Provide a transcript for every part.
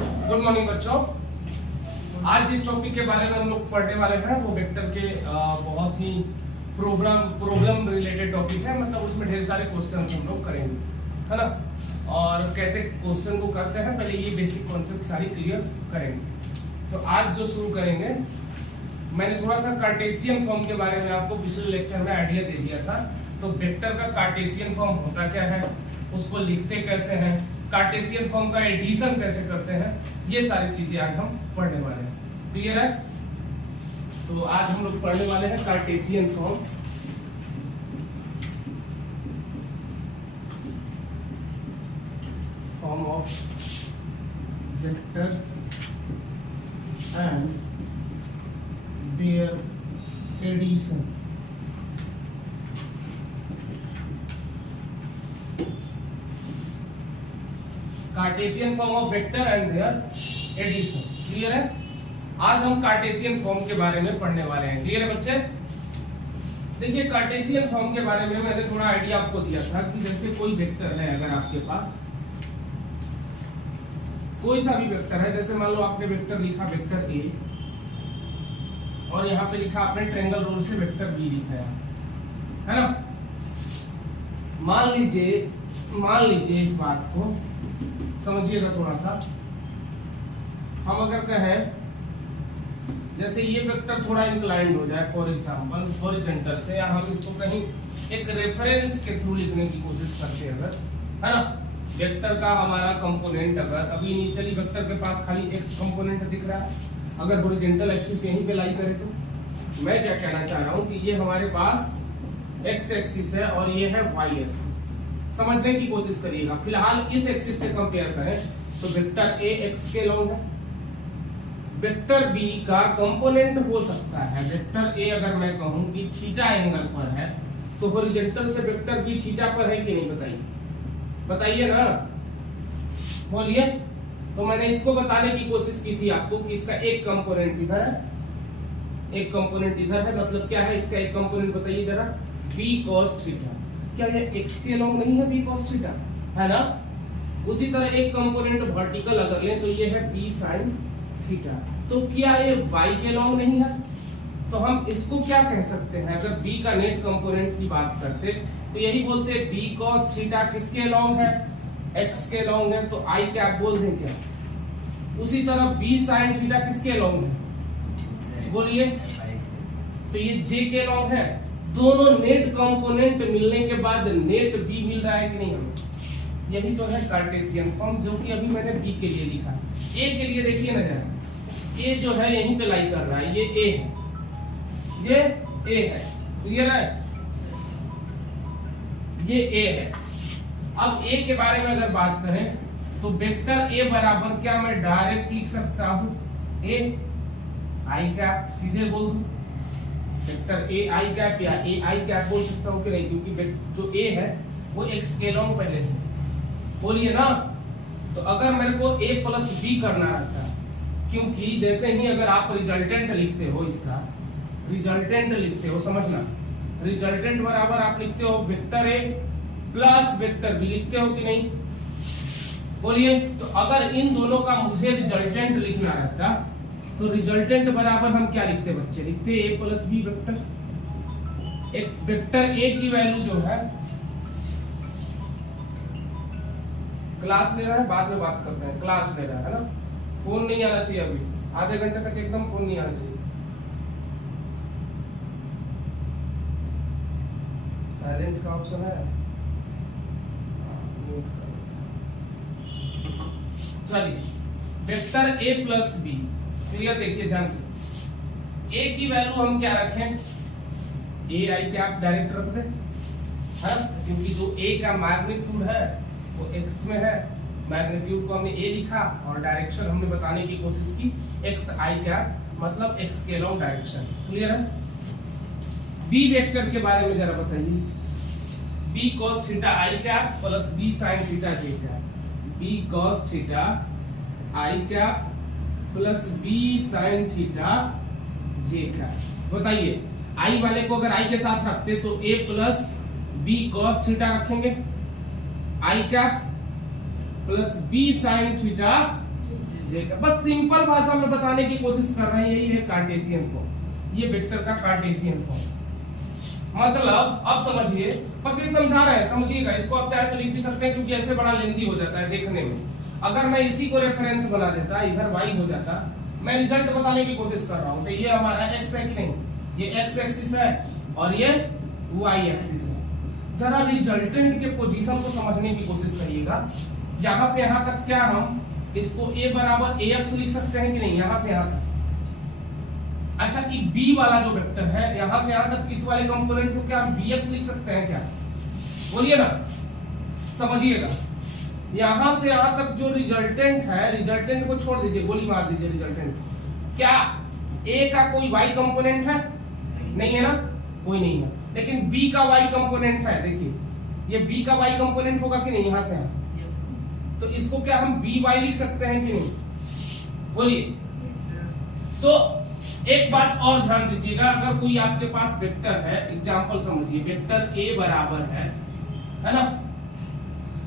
Good morning बच्चों। आज जिस टॉपिक के बारे में हम लोग पढ़ने वाले हैं वो वेक्टर के बहुत ही प्रॉब्लम रिलेटेड टॉपिक है। मतलब उसमें ढेर सारे क्वेश्चंस हम लोग करेंगे, है ना। और कैसे क्वेश्चन को करते हैं पहले ये बेसिक कॉन्सेप्ट सारी क्लियर करेंगे। तो आज जो शुरू करेंगे, मैंने थोड़ा सा कार्टेशियन फॉर्म के बारे में आपको पिछले लेक्चर में आइडिया दे दिया था। तो वेक्टर का कार्टेशियन फॉर्म होता क्या है, उसको लिखते कैसे हैं, कार्टेशियन फॉर्म का एडिशन कैसे करते हैं, ये सारी चीजें आज हम पढ़ने वाले हैं। क्लियर है? तो आज हम लोग पढ़ने वाले हैं Cartesian form. Form of vector and their addition. Cartesian form of vector and their addition. Clear है? आज हम कार्टेशियन फॉर्म के बारे में पढ़ने वाले हैं। क्लियर है बच्चे? देखिए, कार्टेशियन फॉर्म के बारे में मैंने थोड़ा आइडिया आपको दिया था कि जैसे कोई वेक्टर है, अगर आपके पास कोई सा भी वेक्टर है, जैसे मान लो आपने वेक्टर लिखा वेक्टर ए और यहाँ पे लिखा आपने ट्रायंगल रूल से वेक्टर बी लिखा है ना। मान लीजिए इस बात को समझिएगा थोड़ा सा। हम अगर कहें जैसे ये वेक्टर थोड़ा इंक्लाइंड हो जाए, फॉर एग्जांपल हॉरिजॉन्टल से, या हम इसको कहीं एक रेफरेंस के थ्रू लिखने की कोशिश करते हैं अगर, है ना। वेक्टर का हमारा कंपोनेंट, अगर अभी इनिशियली वेक्टर के पास खाली एक्स कंपोनेंट दिख रहा है, अगर हॉरिजॉन्टल एक्सिस यहीं पे लाई करे तो मैं क्या कहना चाह रहा हूँ कि ये हमारे पास एक्स एक्सिस है और ये है वाई एक्सिस। समझने की कोशिश करिएगा। फिलहाल इस एक्सिस से कंपेयर करें तो वेक्टर ए एक्स के लॉन्ग है, वेक्टर बी का कंपोनेंट हो सकता है वेक्टर ए। अगर मैं कहूं कि थीटा एंगल पर है तो हॉरिजॉन्टल से वेक्टर बी थीटा पर है कि नहीं, बताइए ना, बोलिए। तो मैंने इसको बताने की कोशिश की थी आपको कि इसका एक कंपोनेंट इधर है, एक कंपोनेंट इधर है। मतलब क्या है इसका एक कंपोनेंट, बताइए जरा, बी कॉस थीटा। क्या ये एक्स के लॉन्ग नहीं है बी कॉस थीटा, है ना। उसी तरह एक कंपोनेंट वर्टिकल अगर लें तो ये है बी साइन थीटा। तो क्या ये वाई के लॉन्ग नहीं है? तो हम इसको क्या कह सकते हैं, अगर बी का नेट कंपोनेंट की बात करते तो यही बोलते हैं बी कॉस थीटा किसके लॉन्ग है, एक्स के लॉन्ग है, तो आई क्या बोल दें क्या। उसी तरह बी साइन थीटा किसके लॉन्ग है, बोलिए। तो ये जे के लॉन्ग है। दोनों नेट कंपोनेंट मिलने के बाद नेट बी मिल रहा है कि नहीं हमें, यही तो है कार्टेशियन फॉर्म, जो कि अभी मैंने बी के लिए लिखा। ए के लिए देखिए ना जरा, ए जो है यहीं पे लाई कर रहा है, ये ए है, ये ए है। क्लियर है? ये ए है। अब ए के बारे में अगर बात करें तो वेक्टर ए बराबर क्या मैं डायरेक्ट लिख सकता हूं, ए आई कैप, सीधे बोल दूं वेक्टर ए आई कैप, या ए आई कैप बोल सकता हूं कि नहीं, क्योंकि जो ए है वो एक्स के लॉन्ग पहले से, बोलिए ना। तो अगर मेरे को ए प्लस बी करना रहता, क्योंकि जैसे ही अगर आप रिजल्टेंट लिखते हो, इसका रिजल्टेंट लिखते हो, समझना, रिजल्टेंट बराबर आप लिखते हो vector A plus vector B, लिखते हो कि नहीं, बोलिए। तो अगर इन दोनों का मुझे रिजल्टेंट लिखना रहता तो रिजल्टेंट बराबर हम क्या लिखते बच्चे, लिखते ए प्लस बी वेक्टर। एक वेक्टर ए की वैल्यू जो है, क्लास ले रहा है, बाद में बात करते हैं, क्लास ले रहा है ना। फोन नहीं आना चाहिए अभी, आधे घंटे तक एकदम फोन नहीं आना चाहिए। साइलेंट का ऑप्शन है, चलिए। Vector A plus B, clear, देखिए ध्यान से। ए की वैल्यू हम क्या रखें, ए आई क्या आप डायरेक्ट रख दें, है, क्योंकि जो ए का मैग्नीट्यूड है वो एक्स में है। मैग्नीट्यूड को हमने ए लिखा और डायरेक्शन हमने बताने की कोशिश की एक्स आई कैप, मतलब एक्स के लॉन्ग डायरेक्शन। क्लियर है? बी वेक्टर के बारे में जरा बताइए, b cos theta i cap plus b sin theta j cap, b cos theta i cap plus b sin theta j cap. बताइए, i वाले को अगर आई के साथ रखते तो a plus B cos theta रखेंगे, i cap plus b sine theta j cap. बस सिंपल भाषा में बताने की कोशिश कर रहे हैं, यही है कार्टेशियन फॉर्म, ये वेक्टर का कार्टेशियन फॉर्म। मतलब अब समझिए, बस ये समझा रहे हैं, समझिएगा। इसको आप चाहे तो लिख भी सकते हैं क्योंकि ऐसे बड़ा लेंथी हो जाता है देखने में। अगर मैं इसी को रेफरेंस बना देता, इधर y हो जाता, मैं रिजल्ट बताने की कोशिश कर रहा हूं। तो ये हमारा x है कि नहीं, ये x एक्सिस है और ये y एक्सिस है। जरा रिजल्टेंट के पोजीशन को समझने की कोशिश करिएगा। यहां से यहां तक क्या हम इसको a बराबर ax लिख सकते हैं कि नहीं, यहां से यहां तक। अच्छा, कि b वाला जो वेक्टर है यहां से यहां तक, इस वाले कंपोनेंट को क्या हम bx लिख सकते हैं क्या? बोलिए ना, समझिएगा। यहां से यहां तक जो रिजल्टेंट है, रिजल्टेंट को छोड़ दीजिए, गोली मार दीजिए रिजल्टेंट। क्या a का कोई y कंपोनेंट है? नहीं है ना, कोई नहीं है। लेकिन b का y कंपोनेंट है। देखिए ये b का y कंपोनेंट होगा कि नहीं, यहां से यहां। तो इसको क्या हम by लिख सकते हैं कि नहीं, बोलिए। तो एक बात और ध्यान दीजिएगा, अगर कोई आपके पास वेक्टर है, एग्जांपल समझिए, वेक्टर a बराबर है ना,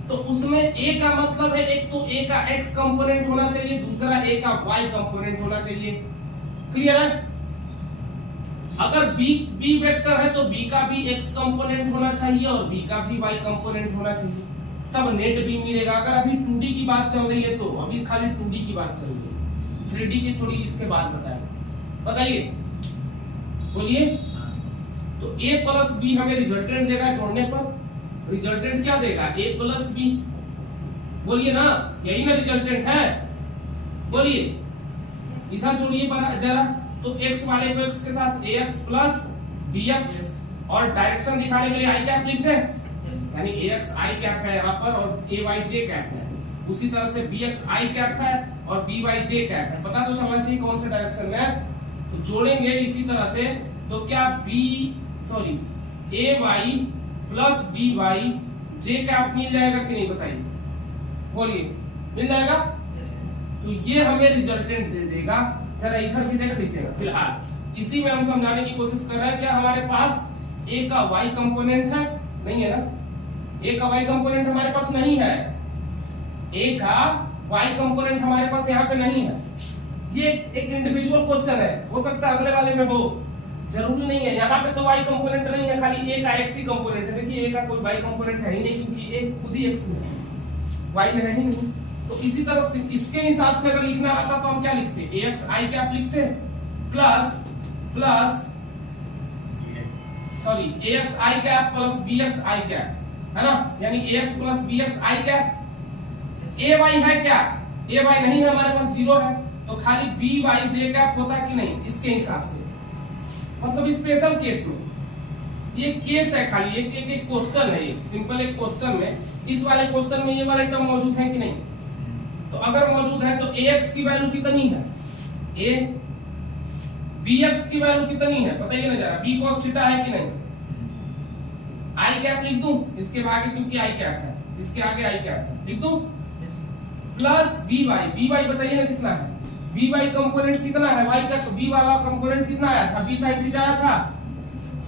तो उसमें a का मतलब है, एक तो a का x कंपोनेंट होना चाहिए, दूसरा a का y कंपोनेंट होना चाहिए। क्लियर है? अगर b वेक्टर है तो b का भी x कंपोनेंट होना चाहिए और b का भी y कंपोनेंट होना चाहिए, तब नेट भी मिलेगा। अगर अभी 2D की बात चल रही है तो अभी खाली 2D की बात चल रही है, 3D की थोड़ी इसके बाद बताइए, बोलिए। तो a प्लस b हमें रिजल्टेंट देगा, जोड़ने पर रिजल्टेंट क्या देगा, a प्लस b। बोलिए ना, यही ना रिजल्टेंट है, बोलिए। इधर जोड़िए जरा, तो x वाले को x के साथ ax प्लस bx, और डायरेक्शन दिखाने के लिए i कैप लिख दें, यानी ax i कैप है यहाँ पर और ay j कैप है। उसी तरह से bx i कैप है और by j कैप है। पता तो चलना चाहिए कौन से डायरेक्शन में है। तो जोड़ेंगे इसी तरह से, तो क्या ay plus by j cap मिल जाएगा कि नहीं, बताइए, बोलिए, मिल जाएगा। तो ये हमें रिजल्टेंट दे देगा। जरा इधर भी देख लीजिएगा। फिलहाल इसी में हम समझाने की कोशिश कर रहे हैं, क्या हमारे पास a का y कंपोनेंट है, नहीं है ना, a का y कंपोनेंट हमारे पास नहीं है, a का y कंपोनेंट हमारे पास यहाँ पे नहीं है। ये एक इंडिविजुअल क्वेश्चन है, हो सकता है अगले वाले में हो, जरूरी नहीं है। यहाँ पे तो y कंपोनेंट नहीं है, खाली a का x ही कंपोनेंट है। देखिए a का कोई y कंपोनेंट है ही नहीं, क्योंकि a खुद ही x में है, y में है ही नहीं। तो इसी तरह से इसके हिसाब से अगर लिखना आता तो हम क्या लिखते, ax i कैप लिखते, plus ax i cap plus bx i cap, है ना, यानी ax plus bx i cap. ay है क्या, ay नहीं है हमारे पास, 0 है, तो खाली by j कैप होता कि नहीं, इसके हिसाब से। मतलब स्पेशल केस में, ये केस है, खाली एक क्वेश्चन है, ये सिंपल एक क्वेश्चन में, इस वाले क्वेश्चन में ये वाले टर्म मौजूद है कि नहीं। तो अगर मौजूद है तो ax की वैल्यू कितनी है, bx की वैल्यू कितनी है, बताइए ना जरा, b cos थीटा है कि नहीं। i कैप लिख दूं इसके आगे, क्योंकि i कैप है, इसके आगे i कैप है, लिख दूं, प्लस by बताइए ना कितना है, by कंपोनेंट कितना है, y का b वाला कंपोनेंट कितना आया था, b sin थीटा आया था,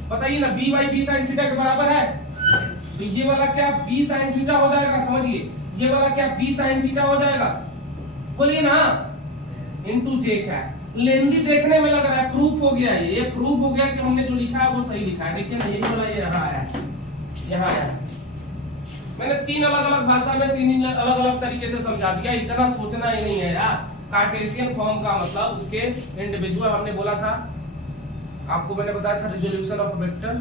बताइए ना, by b sin थीटा के बराबर है। तो ये वाला क्या b sin थीटा हो जाएगा, समझिए, ये वाला क्या b sin थीटा हो जाएगा, बोलिए ना, इनटू j कैप। लेंथी देखने में लग रहा है, प्रूफ हो गया, ये प्रूफ हो गया कि हमने जो लिखा है वो सही लिखा है। देखिए ना, यही वाला ये यहाँ आया है, यहाँ आया है। मैंने 3 अलग-अलग भाषा में 3 अलग-अलग तरीके से समझा दिया, इतना सोचना ही नहीं है यार। कार्टेशियन फॉर्म का मतलब उसके इंडिविजुअल, हमने बोला था आपको, मैंने बताया था रिजोल्यूशन ऑफ वेक्टर,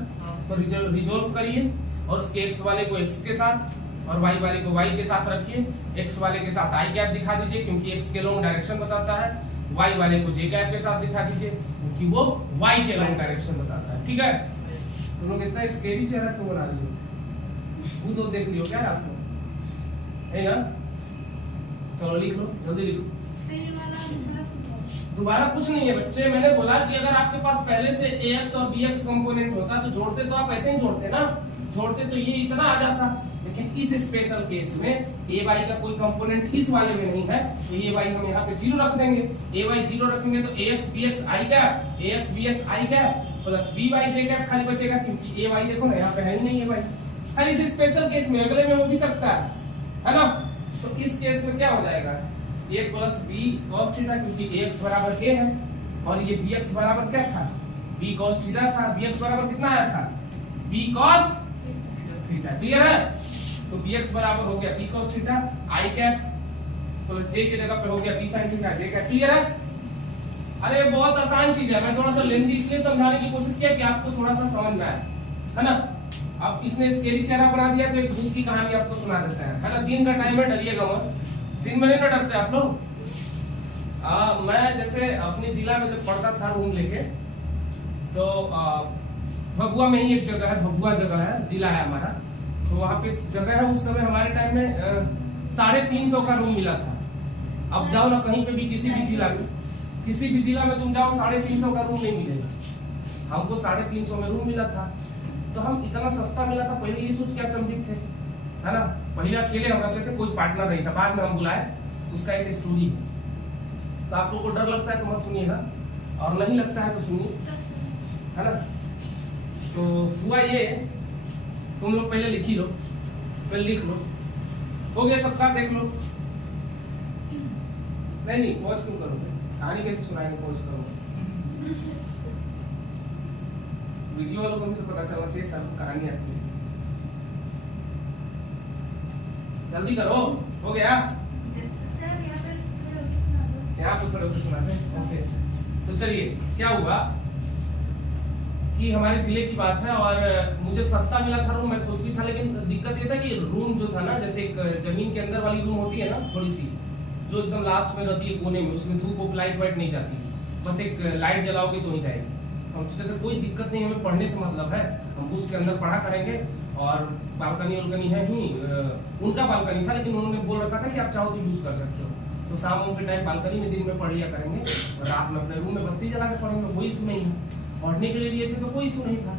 तो रिजोल्व करिए और उसके x वाले को x के साथ और y वाले को y के साथ रखिए। x वाले के साथ i कैप दिखा दीजिए क्योंकि x के लॉन्ग डायरेक्शन बताता है, y वाले को j कैप के साथ दिखा दीजिए क्योंकि वो y के लॉन्ग डायरेक्शन बताता है। ठीक है, तुम लोग इतना स्केरी चेहरा क्यों बना रही हो, खुद तो देख लियो क्या आपको, है ना। चलो लिख लो, जल्दी लिखो। दोबारा कुछ नहीं है बच्चे, मैंने बोला कि अगर आपके पास पहले से ax और bx कंपोनेंट होता तो जोड़ते तो आप ऐसे ही जोड़ते ना, जोड़ते तो ये इतना आ जाता। लेकिन इस स्पेशल केस में ay का कोई कंपोनेंट इस वाले में नहीं है, तो ay हम यहाँ पे 0 रख देंगे। ay 0 रखेंगे तो ax bx i cap plus by j cap खाली बचेगा, क्योंकि ay देखो ना यहाँ पे है ही नहीं ay, खाली इस स्पेशल केस में, अगले में हो भी सकता है ना। तो इस केस में क्या हो जाएगा, a plus B cos theta, क्योंकि ax बराबर a है और ये bx बराबर क्या था, b cos थीटा था। bx बराबर कितना आया था, b cos थीटा। क्लियर है? तो bx बराबर हो गया b cos theta, i cap plus j की जगह पे हो गया b sin theta j cap. Clear है? अरे बहुत आसान चीज है, मैं थोड़ा सा लेंथी इसलिए समझाने की कोशिश किया कि आपको थोड़ा सा समझ में आए, है ना। अब इसने स्केरी चेहरा बना दिया तो एक भूत की कहानी आपको सुना देता है ना। दिन का टाइम है, डरिएगा मत, दिन में नहीं ना डरते आप लोग। मैं जैसे अपने जिला में जब पढ़ता था रूम लेके, तो भभुआ में ही एक जगह है, भभुआ जगह है, जिला है हमारा, तो वहाँ पे जगह है। उस समय हमारे टाइम में 350 का रूम मिला था। अब जाओ ना कहीं पे भी, किसी भी जिला में, किसी भी जिला में तुम जाओ 350 का रूम नहीं मिलेगा। हमको 350 में रूम मिला था, तो हम इतना सस्ता मिला था, पहले ये सोच के अचंभित थे, है ना। पहले अकेले हम रहते थे, कोई पार्टनर नहीं था, बाद में हम बुलाए, उसका एक स्टोरी है। तो आप लोगों को डर लगता है तो मत सुनिएगा, और नहीं लगता है तो सुनिए, है ना। तो हुआ ये, तुम लोग पहले लिखी लो, पहले लिख लो, हो गया सबका, देख लो। नहीं पॉज क्यों करोगे, कहानी कैसे सुनाएंगे पॉज करोगे। वीडियो वालों को भी तो पता चलना चाहिए सर कहानी आती है। जल्दी करो, हो गया। यहाँ पे खड़े होकर सुनाते हैं। ओके, तो चलिए क्या हुआ कि हमारे जिले की बात है, और मुझे सस्ता मिला था रूम, मैं खुश भी था। लेकिन दिक्कत ये था कि रूम जो था ना, जैसे एक जमीन के अंदर वाली रूम होती है ना, थोड़ी सी जो एकदम लास्ट में रहती है कोने में, उसमें धूप लाइट वाइट नहीं जाती, बस एक लाइट जलाओगे तो ही जाएगी। हम सोचे थे कोई दिक्कत नहीं, हमें पढ़ने से मतलब है, हम उसके अंदर पढ़ा करेंगे, और बालकनी उलकनी है ही, उनका बालकनी था, लेकिन उन्होंने बोल रखा था कि आप चाहो तो यूज कर सकते हो। तो शाम के टाइम बालकनी में, दिन में पढ़ लिया करेंगे, रात में अपने रूम में बत्ती जला के पढ़ेंगे, कोई इशू नहीं है। पढ़ने के लिए लिए थे तो कोई इशू नहीं था।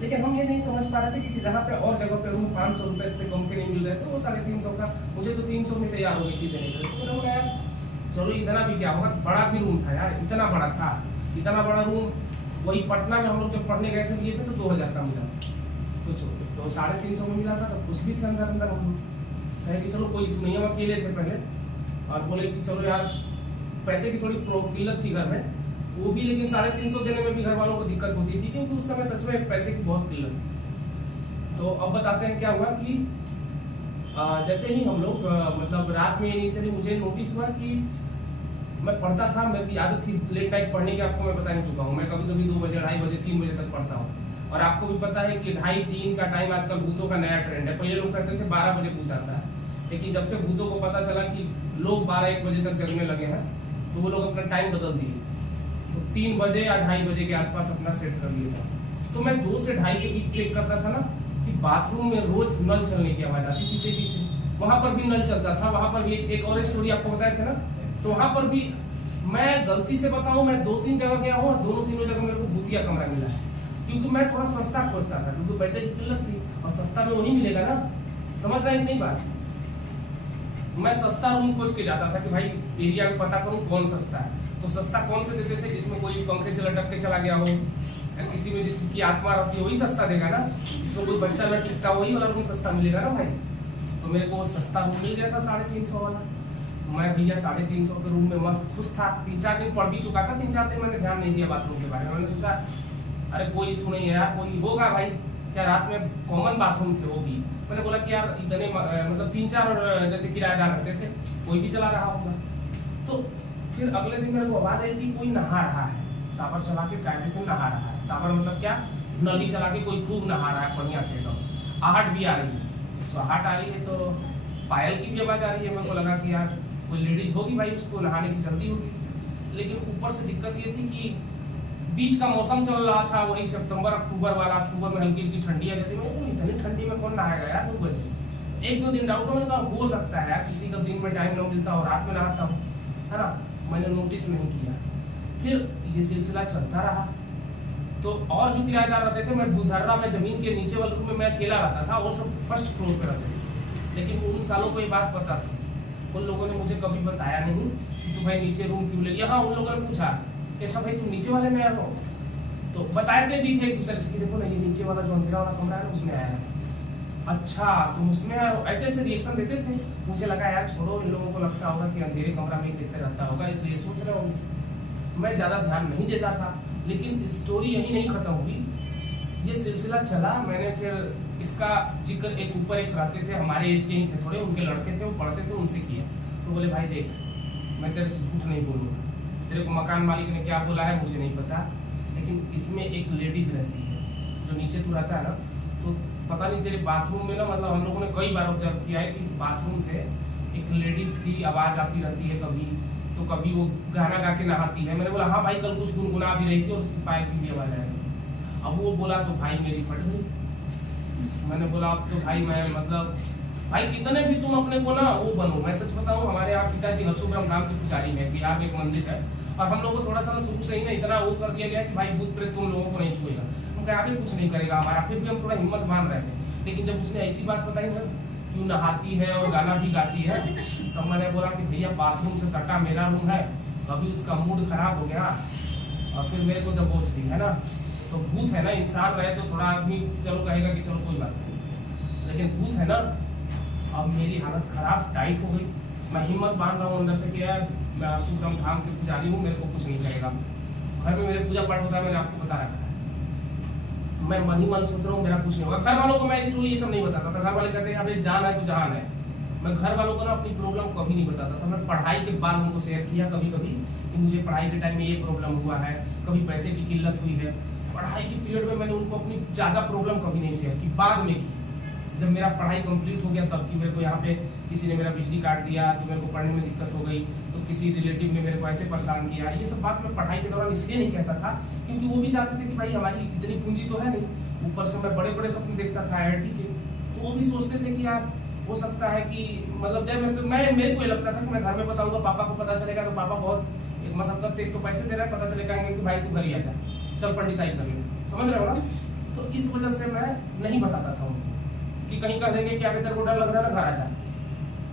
लेकिन हम ये नहीं समझ पा रहे थे कि जहाँ पे और जगह पे रूम 500 रुपए से कम के नहीं मिल रहे थे, वो 350 का, मुझे तो 300 में तैयार हो गई थी देने के लिए। तो मैंने बोला यार चलो इतना भी क्या होगा, बड़ा भी रूम था यार, इतना बड़ा था, इतना बड़ा रूम। वही पटना में हम लोग जब पढ़ने गए थे लिए थे तो 2000 का मिला, सोचो। तो 350 में मिला था, तो खुश भी थे अंदर अंदर हम लोग, कहे कि चलो कोई इशू नहीं है। हम अकेले थे पहले, और बोले कि चलो यार, पैसे की थोड़ी किल्लत थी घर में, वो भी, लेकिन 350 देने में भी घर वालों को दिक्कत होती थी, क्योंकि उस समय सच में पैसे की बहुत किल्लत थी। तो अब बताते हैं क्या हुआ कि जैसे ही हम लोग मतलब रात में इनिशियली मुझे नोटिस हुआ कि मैं पढ़ता था, मेरी आदत थी लेट नाइट पढ़ने की, आपको मैं बता नहीं चुका हूँ। मैं कभी कभी 2 बजे, 2:30 बजे, 3 बजे तक पढ़ता हूँ। और आपको भी पता है कि 2:30-3 का टाइम आजकल भूतों का नया ट्रेंड है। पहले लोग कहते थे 12 बजे भूत आता है, लेकिन जब से भूतों को पता चला कि लोग 12-1 बजे तक जगने लगे हैं, तो वो लोग अपना टाइम बदल दिए। तो 3 बजे या 2:30 बजे के आसपास अपना सेट कर लिया था। तो मैं 2 से 2:30 के बीच चेक करता था ना, कि बाथरूम में रोज नल चलने की आवाज आती थी तेजी से, वहां पर भी नल चलता था। वहां पर भी एक और स्टोरी आपको बताए थे ना, तो वहां पर भी मैं गलती से बताऊं, मैं 2-3 जगह गया हूँ, दोनों जगह मेरे को भूतिया कमरा मिला है, क्योंकि मैं थोड़ा सस्ता खोजता था, क्योंकि पैसे की किल्लत थी, और सस्ता में वही मिलेगा ना। समझ रहे हैं नहीं बात? मैं सस्ता रूम खोज के जाता था कि भाई एरिया में पता करूं कौन सस्ता है। तो सस्ता कौन से देते थे, जिसमें कोई पंखे से लटक के चला गया हो, या किसी में जिसकी आत्मा रहती है, वही सस्ता देगा ना। इसमें कोई बच्चा न टिकता, वही वाला रूम सस्ता मिलेगा ना भाई। तो मेरे को वो सस्ता रूम मिल गया था 350 वाला। मैं भैया 350 के रूम में मस्त खुश था। 3-4 दिन पढ़ भी चुका था, 3-4 दिन मैंने ध्यान नहीं दिया बाथरूम के बारे में। मैंने सोचा अरे कोई इशू नहीं है यार, कोई होगा भाई, क्या रात में कॉमन बाथरूम थे वो भी। मैंने बोला कि यार इतने मतलब 3-4 जैसे किराएदार रहते थे, कोई भी चला रहा होगा। तो फिर अगले दिन मेरे को आवाज आई कि कोई नहा रहा है, साबर चला के कायदे से नहा रहा है। साबर मतलब क्या, नली चला के कोई खूब नहा रहा है बढ़िया से। आहट भी आ रही है, तो आहट आ रही है तो पायल की भी आवाज आ रही है। मेरे को लगा कि यार कोई लेडीज होगी भाई, उसको नहाने की जल्दी होगी। लेकिन ऊपर से दिक्कत ये थी कि बीच का मौसम चल रहा था, वही सितंबर अक्टूबर वाला। अक्टूबर में हल्की हल्की ठंडी आ जाती है। इतनी ठंडी में कौन नहाएगा यार 2 बजे। 1-2 दिन डाउट मैंने कहा हो सकता है यार, किसी का दिन में टाइम न मिलता और रात में नहाता हूँ, है ना। मैंने नोटिस नहीं किया। फिर ये सिलसिला चलता रहा। तो और जो किराएदार रहते थे, मैं भूधर्रा में जमीन के नीचे वाले रूम में मैं अकेला रहता था, और सब फर्स्ट फ्लोर पे रहते थे। लेकिन उन सालों को ये बात पता थी, उन लोगों ने मुझे कभी बताया नहीं कि तू भाई नीचे रूम क्यों ले लिया। हाँ, उन लोगों ने पूछा कि अच्छा भाई तू नीचे वाले में आया हो, तो बताते भी थे एक दूसरे से कि देखो ना ये नीचे वाला जो अंधेरा वाला कमरा है उसमें आया है। अच्छा, तुम उसमें ऐसे ऐसे रिएक्शन देते थे। मुझे लगा यार छोड़ो, इन लोगों को लगता होगा कि अंधेरे कमरा में कैसे रहता होगा, इसलिए सोच रहे होंगे। मैं ज़्यादा ध्यान नहीं देता था, लेकिन स्टोरी यही नहीं खत्म हुई, ये सिलसिला चला। मैंने फिर इसका जिक्र एक ऊपर एक रहते थे, हमारे एज के ही थे थोड़े, उनके लड़के थे, वो पढ़ते थे, उनसे किया। तो बोले भाई देख, मैं तेरे से झूठ नहीं बोलूँगा, तेरे को मकान मालिक ने क्या बोला है मुझे नहीं पता, लेकिन इसमें एक लेडीज रहती है जो नीचे तू रहता है ना, तो पता नहीं तेरे बाथरूम में ना, मतलब हम लोगों ने कई बार ऑब्जर्व किया है कि इस बाथरूम से एक लेडीज की आवाज़ आती रहती है, कभी तो कभी वो गाना गा के नहाती है। मैंने बोला हाँ भाई, कल कुछ गुनगुना भी रही थी और उसकी पाइप की भी आवाज़ आ रही थी। अब वो बोला तो भाई मेरी फट गई। मैंने बोला अब तो भाई मैं मतलब भाई कितने भी तुम अपने को ना वो बनो। मैं सच बताऊं, हमारे यहाँ पिताजी हर्षुग्राम धाम के पुजारी है, बिहार में एक मंदिर है, और हम लोग को थोड़ा सा शुरू से ही ना इतना वो कर दिया गया कि भाई भूत प्रेत तुम लोगों को नहीं छुएगा, हम कहा भी कुछ नहीं करेगा हमारा। फिर भी हम थोड़ा हिम्मत मान रहे थे, लेकिन जब उसने ऐसी बात बताई ना क्यों नहाती है और गाना भी गाती है, तब मैंने बोला कि भैया बाथरूम से सटा मेरा रूम है, कभी उसका मूड खराब हो गया और फिर मेरे को दबोच दी है ना। तो भूत है ना, इंसान रहे तो थोड़ा आदमी चलो कहेगा कि चलो कोई बात नहीं, लेकिन भूत है ना। अब मेरी हालत खराब टाइट हो गई, मैं हिम्मत बांध रहा हूँ अंदर से, क्या मैं हर्षुग्राम धाम के पुजारी हूँ, मेरे को कुछ नहीं करेगा। घर में मेरे पूजा पाठ होता है, मैंने आपको बता रखा है। मैं मन ही मन सोच रहा हूँ मेरा कुछ नहीं होगा। घर वालों को मैं स्टोरी ये सब नहीं बताता था, घर वाले कहते हैं अबे जान है तो जहान है। मैं घर वालों को ना अपनी प्रॉब्लम कभी नहीं बताता था। मैं पढ़ाई के बाद उनको शेयर किया कभी कभी कि मुझे पढ़ाई के टाइम में ये प्रॉब्लम हुआ है, कभी पैसे की किल्लत हुई है। पढ़ाई के पीरियड में मैंने उनको अपनी ज़्यादा प्रॉब्लम कभी नहीं शेयर की, बाद में की जब मेरा पढ़ाई कंप्लीट हो गया तब कि मेरे को यहाँ पे किसी ने मेरा बिजली काट दिया तो मेरे को पढ़ने में दिक्कत हो गई, तो किसी रिलेटिव ने मेरे को ऐसे परेशान किया। ये सब बात मैं पढ़ाई के दौरान इसलिए नहीं कहता था क्योंकि वो भी चाहते थे कि भाई हमारी इतनी पूंजी तो है नहीं, ऊपर से मैं बड़े बड़े सपने देखता था IIT के, तो वो भी सोचते थे कि यार हो सकता है कि मतलब जब मैं मेरे को ये लगता था कि मैं घर में बताऊंगा पापा को पता चलेगा तो पापा बहुत एक मशक्कत से एक तो पैसे दे रहा है, पता चलेगा कि भाई तू घर ही आ जा, चल पंडिताई कर ले, समझ रहे हो ना। तो इस वजह से मैं नहीं बताता था उनको कि कहीं कह देंगे कि आगे तेरे को डर लग रहा है ना, घर आ जा,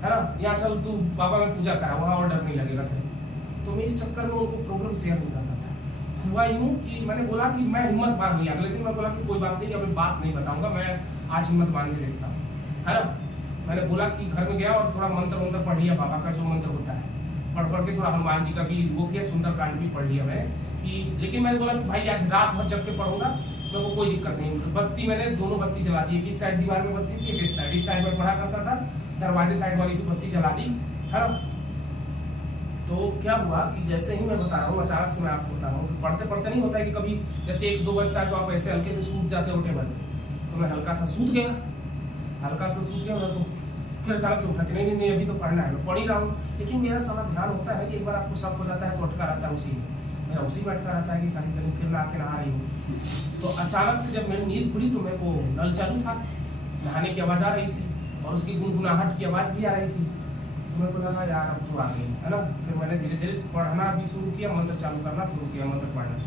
है ना, यहाँ चल तू बाबा में पूजा करा, वहाँ और डर नहीं लगेगा तेरे। तो मैं इस चक्कर में उनको प्रॉब्लम शेयर नहीं करता था। हुआ यूँ कि मैंने बोला कि मैं हिम्मत बांध लिया, अगले दिन मैं बोला कि कोई बात नहीं, अभी बात नहीं बताऊंगा, मैं आज हिम्मत बांध के देखता हूँ, है ना। मैंने बोला कि घर में गया और थोड़ा मंत्र पढ़ लिया, बाबा का जो मंत्र होता है पढ़ के, थोड़ा हनुमान जी का भी वो किया, सुंदरकांड भी पढ़ लिया मैं कि। लेकिन मैं बोला कि भाई आज रात भर जग के पढ़ूंगा, मेरे को कोई दिक्कत नहीं। बत्ती मैंने दोनों बत्ती जला दी, इस साइड दीवार में बत्ती थी, इस साइड में पढ़ा करता था, दरवाजे साइड वाली की बत्ती जला दी, है ना। तो क्या हुआ कि जैसे ही मैं बता रहा हूँ, अचानक से मैं आपको बता रहा हूँ, पढ़ते पढ़ते नहीं होता है कि कभी जैसे 1-2 बजता है तो आप ऐसे हल्के से सूत जाते हो टेबल पे, तो मैं हल्का सा सूत गया मेरे को। फिर अचानक से उठा कि नहीं अभी तो पढ़ना है, मैं पढ़ ही रहा हूँ, लेकिन मेरा सारा ध्यान होता है कि एक बार आपको शक हो जाता है तो अटका रहता है उसी में, मेरा उसी में अटका रहता है कि सारी कहीं फिर मैं आके नहा रही हूँ। तो अचानक से जब मेरी नींद खुली तो मेरे को नल चालू था, नहाने की आवाज़ आ रही थी और उसकी गुनगुनाहट की आवाज़ भी आ रही थी। तो मेरे को लगा यार अब तो आ गई, है ना। फिर मैंने धीरे धीरे पढ़ना भी शुरू किया, मंत्र चालू करना शुरू किया, मंत्र पढ़ना।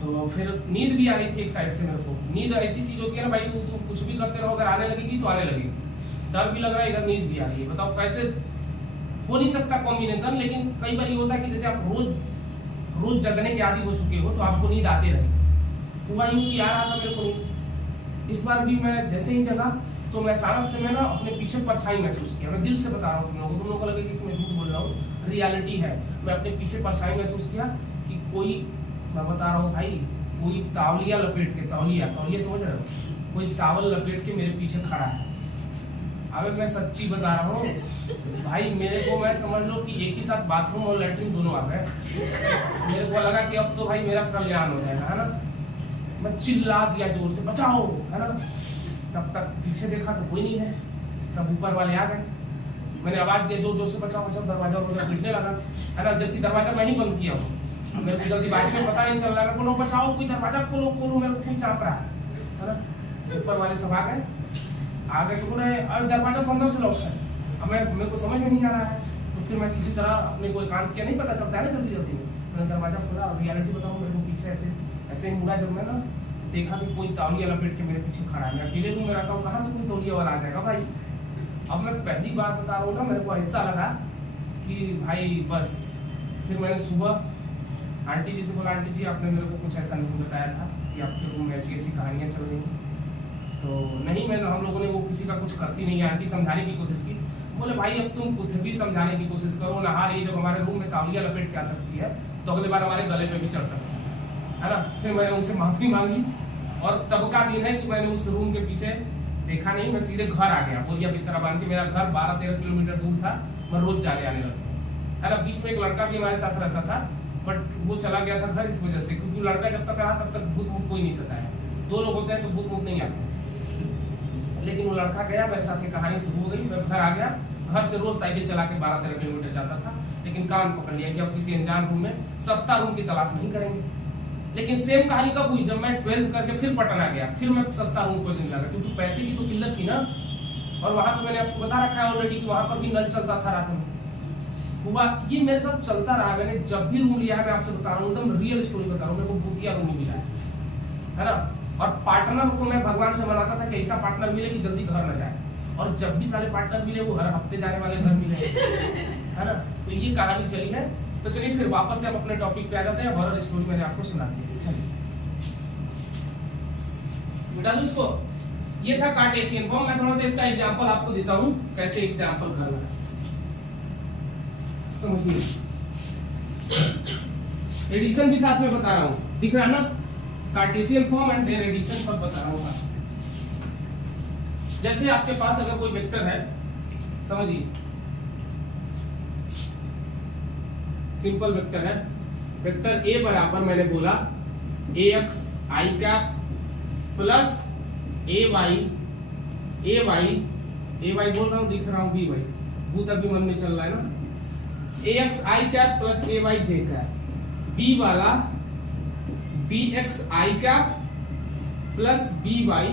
तो फिर नींद भी आ रही थी एक साइड से मेरे को। नींद ऐसी चीज़ होती है ना भाई, तुम कुछ भी करते रहो, अगर आने लगेगी तो आने लगेगी, डर भी लग रहा है, इधर नींद भी आ रही है। बताओ कैसे हो नहीं सकता कॉम्बिनेशन। लेकिन कई बार ये होता है कि जैसे आप रोज जगने के आदी हो चुके हो तो आपको नींद आते रहे। हुआ यूं कि आ रहा था मेरे को नींद। इस बार भी मैं जैसे ही जगा तो मैं अचानक से मैं ना अपने पीछे परछाई महसूस किया। मैं दिल से बता रहा हूँ तुम लोगों को लगेगा कि मैं झूठ बोल रहा हूँ, रियलिटी है। मैं अपने पीछे परछाई महसूस किया कि कोई, मैं बता रहा हूँ भाई, कोई तावलिया लपेट के, तौलिया समझ रहे हो, कोई टावल लपेट के मेरे पीछे खड़ा है। अबे मैं सच्ची बता रहा हूँ भाई, मेरे को मैं समझ लो कि एक ही साथ बाथरूम और लैट्रिन दोनों आ गए। मेरे को लगा कि अब तो भाई मेरा कल्याण हो जाएगा, है ना। मैं चिल्ला दिया जोर से, बचाओ, है ना। तब तक पीछे देखा तो कोई नहीं है, सब ऊपर वाले आ गए। मैंने आवाज दिया जोर से, बचाओ बचाओ, दरवाजा पिटने लगा, है ना। जबकि दरवाजा मैं ही बंद किया हूँ, मेरे को जल्दीबाजी में पता नहीं चल रहा। बोलो बचाओ, कोई दरवाजा खोलो, मेरे को कोई चाप रहा है ना। ऊपर वाले सब आ गए तो बोले अरे दरवाजा तो अंदर से लॉक है। अब मेरे को समझ में नहीं आ रहा है, तो फिर मैं किसी तरह अपने को एकांत किया, नहीं पता चलता है ना जल्दी में। मैंने दरवाजा खोला और रियलिटी बताऊँ, मेरे को पीछे ऐसे ही मुड़ा। जब मैं ना देखा कि कोई तौलिया लपेट के मेरे पीछे खड़ा है। मैं अकेले रूम में रहता हूँ, कहाँ से कोई तौलिया वाला आ जाएगा भाई। अब मैं पहली बार बता रहा हूँ ना, मेरे को ऐसा लगा कि भाई बस। फिर मैंने सुबह आंटी जी से बोला, आंटी जी आपने मेरे को कुछ ऐसा नहीं बताया था कि आपके रूम में ऐसी कहानियाँ चल रही हैं। तो नहीं, मैंने हम लोगों ने वो किसी का कुछ करती नहीं, आंटी समझाने की कोशिश की। बोले भाई अब तुम खुद भी समझाने की कोशिश करो, नहा रही जब हमारे रूम में तालियां लपेट के आ सकती है तो अगले बार हमारे गले पे भी चढ़ सकती है ना। फिर मैंने उनसे माफी मांगी और तब का दिन है कि मैंने उस रूम के पीछे देखा नहीं, मैं सीधे घर आ गया, बोलिया बिस्तरा बांध के। मेरा घर 12-13 किलोमीटर दूर था, मैं रोज जाने आने लगा है ना। बीच में एक लड़का भी हमारे साथ रहता था, बट वो चला गया था घर इस वजह से, क्योंकि लड़का जब तक रहा तब तक भूत मूत कोई नहीं सताया। 2 लोग होते हैं तो भूत मूत नहीं आते, लेकिन वो लड़का गया, मेरे साथ ये कहानी शुरू हो गई। मैं घर आ गया, घर से रोज साइकिल चला के 12-13 किलोमीटर जाता था, लेकिन कान पकड़ लिया कि अब किसी अनजान रूम में सस्ता रूम की तलाश नहीं करेंगे। लेकिन सेम कहानी कब हुई, जब मैं 12th करके फिर पटना गया, फिर मैं सस्ता रूम खोजने लगा, क्योंकि पैसे की तो किल्लत थी ना। और वहां पे मैंने आपको बता रखा है ऑलरेडी कि वहां पर भी नल चलता था रात में। हुआ ये मेरे साथ चलता रहा, मैंने जब भी रूम लिया है, मैं आपसे बता रहा हूँ, एकदम रियल स्टोरी बता रहा हूँ, मेरे को भूतिया रूम मिला है ना। और पार्टनर को मैं भगवान से मनाता था कि ऐसा पार्टनर मिले कि जल्दी घर न जाए, और जब भी सारे पार्टनर मिले वो हर हफ्ते जाने वाले घर मिले है ना। तो ये कहानी चली है। तो चलिए फिर वापस से हम अपने टॉपिक पे आ जाते हैं। हॉरर स्टोरी मैंने आपको सुना दी, चलिए मिटा दो इसको। ये था कार्टेशियन फॉर्म। मैं थोड़ा सा इसका एग्जांपल आपको देता हूं, कैसे एग्जांपल करना है समझिए। एडिशन भी साथ में बता रहा हूं, दिख रहा है ना, Cartesian form and their addition सब बता रहा हूं। जैसे आपके पास अगर कोई वेक्टर है, समझिए सिंपल वेक्टर है, वेक्टर ए बराबर मैंने बोला ax i cap plus ay बोल रहा हूं, दिख रहा हूं by, भूत अभी मन में चल रहा है ना। ax i cap plus ay j cap, b वाला bx i cap plus by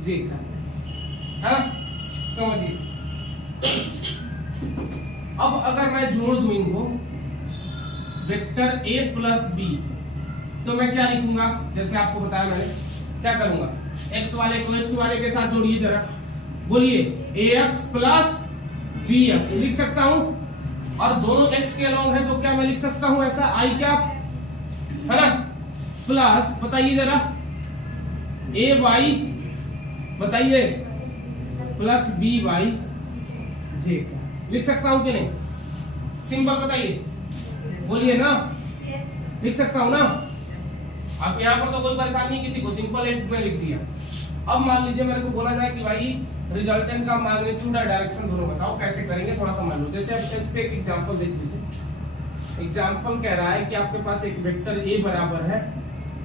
j cap, है समझिए। अब अगर मैं जोड़ दूं इनको, वेक्टर a प्लस b, तो मैं क्या लिखूंगा, जैसे आपको बताया मैंने, क्या करूंगा, x वाले को x वाले के साथ जोड़िए जरा, बोलिए ax प्लस bx लिख सकता हूं। और दोनों x के अलॉन्ग है तो क्या मैं लिख सकता हूं ऐसा i कैप, है ना, प्लस बताइए जरा ay, बताइए प्लस by j लिख सकता हूं कि नहीं, सिंपल बताइए, बोलिए ना, लिख सकता हूं ना। अब यहाँ पर तो कोई परेशानी नहीं किसी को, सिंपल एक में लिख दिया। अब मान लीजिए मेरे को बोला जाए कि भाई रिजल्टेंट का मैग्नीट्यूड और डायरेक्शन दोनों बताओ, कैसे करेंगे थोड़ा समझ लो। जैसे आप इस पे एक एग्जांपल देख लीजिए। एग्जांपल कह रहा है कि आपके पास एक वेक्टर a बराबर है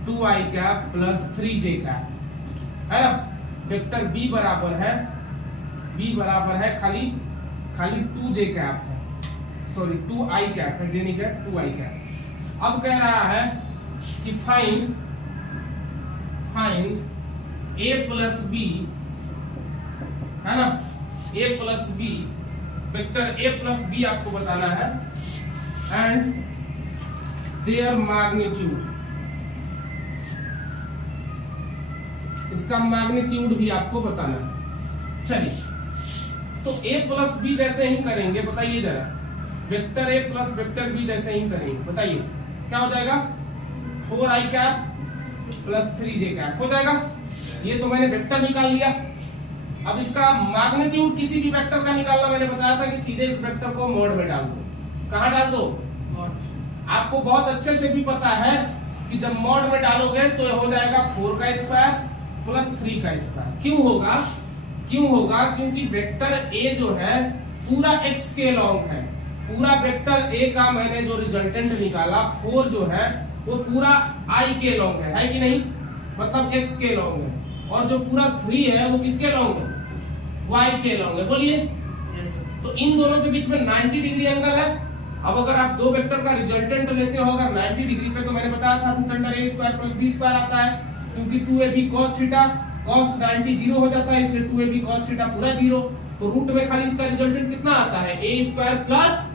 2i cap plus 3j cap, है ना। वेक्टर b बराबर है खाली 2j कैप है, सॉरी 2i कैप है, जे नहीं कैप 2i कैप। अब कह रहा है कि फाइंड a प्लस b, है ना, a plus b, vector a plus b आपको बताना है एंड देयर मैग्नीट्यूड, इसका मैग्नीट्यूड भी आपको बताना है। चलिए तो a प्लस b जैसे ही करेंगे, बताइए जरा, vector a plus vector b जैसे ही करेंगे, बताइए क्या हो जाएगा, 4i cap plus 3j cap हो जाएगा। ये तो मैंने वेक्टर निकाल लिया। अब इसका मैग्नीट्यूड किसी भी वेक्टर का निकालना, मैंने बताया था कि सीधे इस वेक्टर को मोड में डाल दो। कहां डाल दो, आपको बहुत अच्छे से भी पता है कि जब मोड में डालोगे तो हो जाएगा 4 का स्क्वायर प्लस 3 का स्क्वायर। क्यों होगा, क्योंकि वेक्टर a जो है पूरा x के लॉन्ग है, पूरा वेक्टर a का मैंने जो रिजल्टेंट निकाला 4 जो है वो पूरा i के लॉन्ग है कि नहीं, मतलब x के लॉन्ग है, और जो पूरा 3 है वो किसके लॉन्ग है, y के लॉन्ग है, बोलिए। तो इन दोनों के बीच में 90 डिग्री एंगल है। अब अगर आप दो वेक्टर का रिजल्टेंट लेते हो अगर 90 डिग्री पे, तो मैंने बताया था root under a square plus b square आता है, क्योंकि 2ab cos theta, cos 90 zero हो जाता है, इसलिए 2ab cos थीटा पूरा जीरो। तो रूट में खाली इसका रिजल्टेंट कितना आता है, a square plus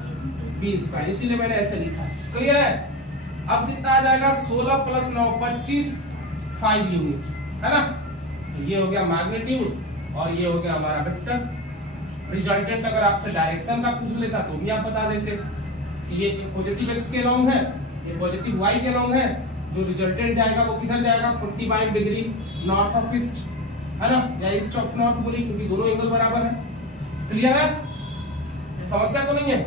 b square, इसीलिए मैंने ऐसे लिखा। क्लियर है। अब कितना आ जाएगा, 16 प्लस 9 25, 5 यूनिट, है ना। ये हो गया मैग्नीट्यूड और ये हो गया हमारा वेक्टर। रिजल्टेंट अगर आपसे डायरेक्शन का पूछ लेता तो भी आप बता देते, ये पॉजिटिव x के लॉन्ग है, ये पॉजिटिव y के लॉन्ग है, जो रिजल्टेंट जाएगा वो किधर जाएगा, 45 डिग्री नॉर्थ ऑफ ईस्ट, है ना, या ईस्ट ऑफ नॉर्थ बोलिए, क्योंकि दोनों एंगल बराबर है। क्लियर है, समस्या तो नहीं है।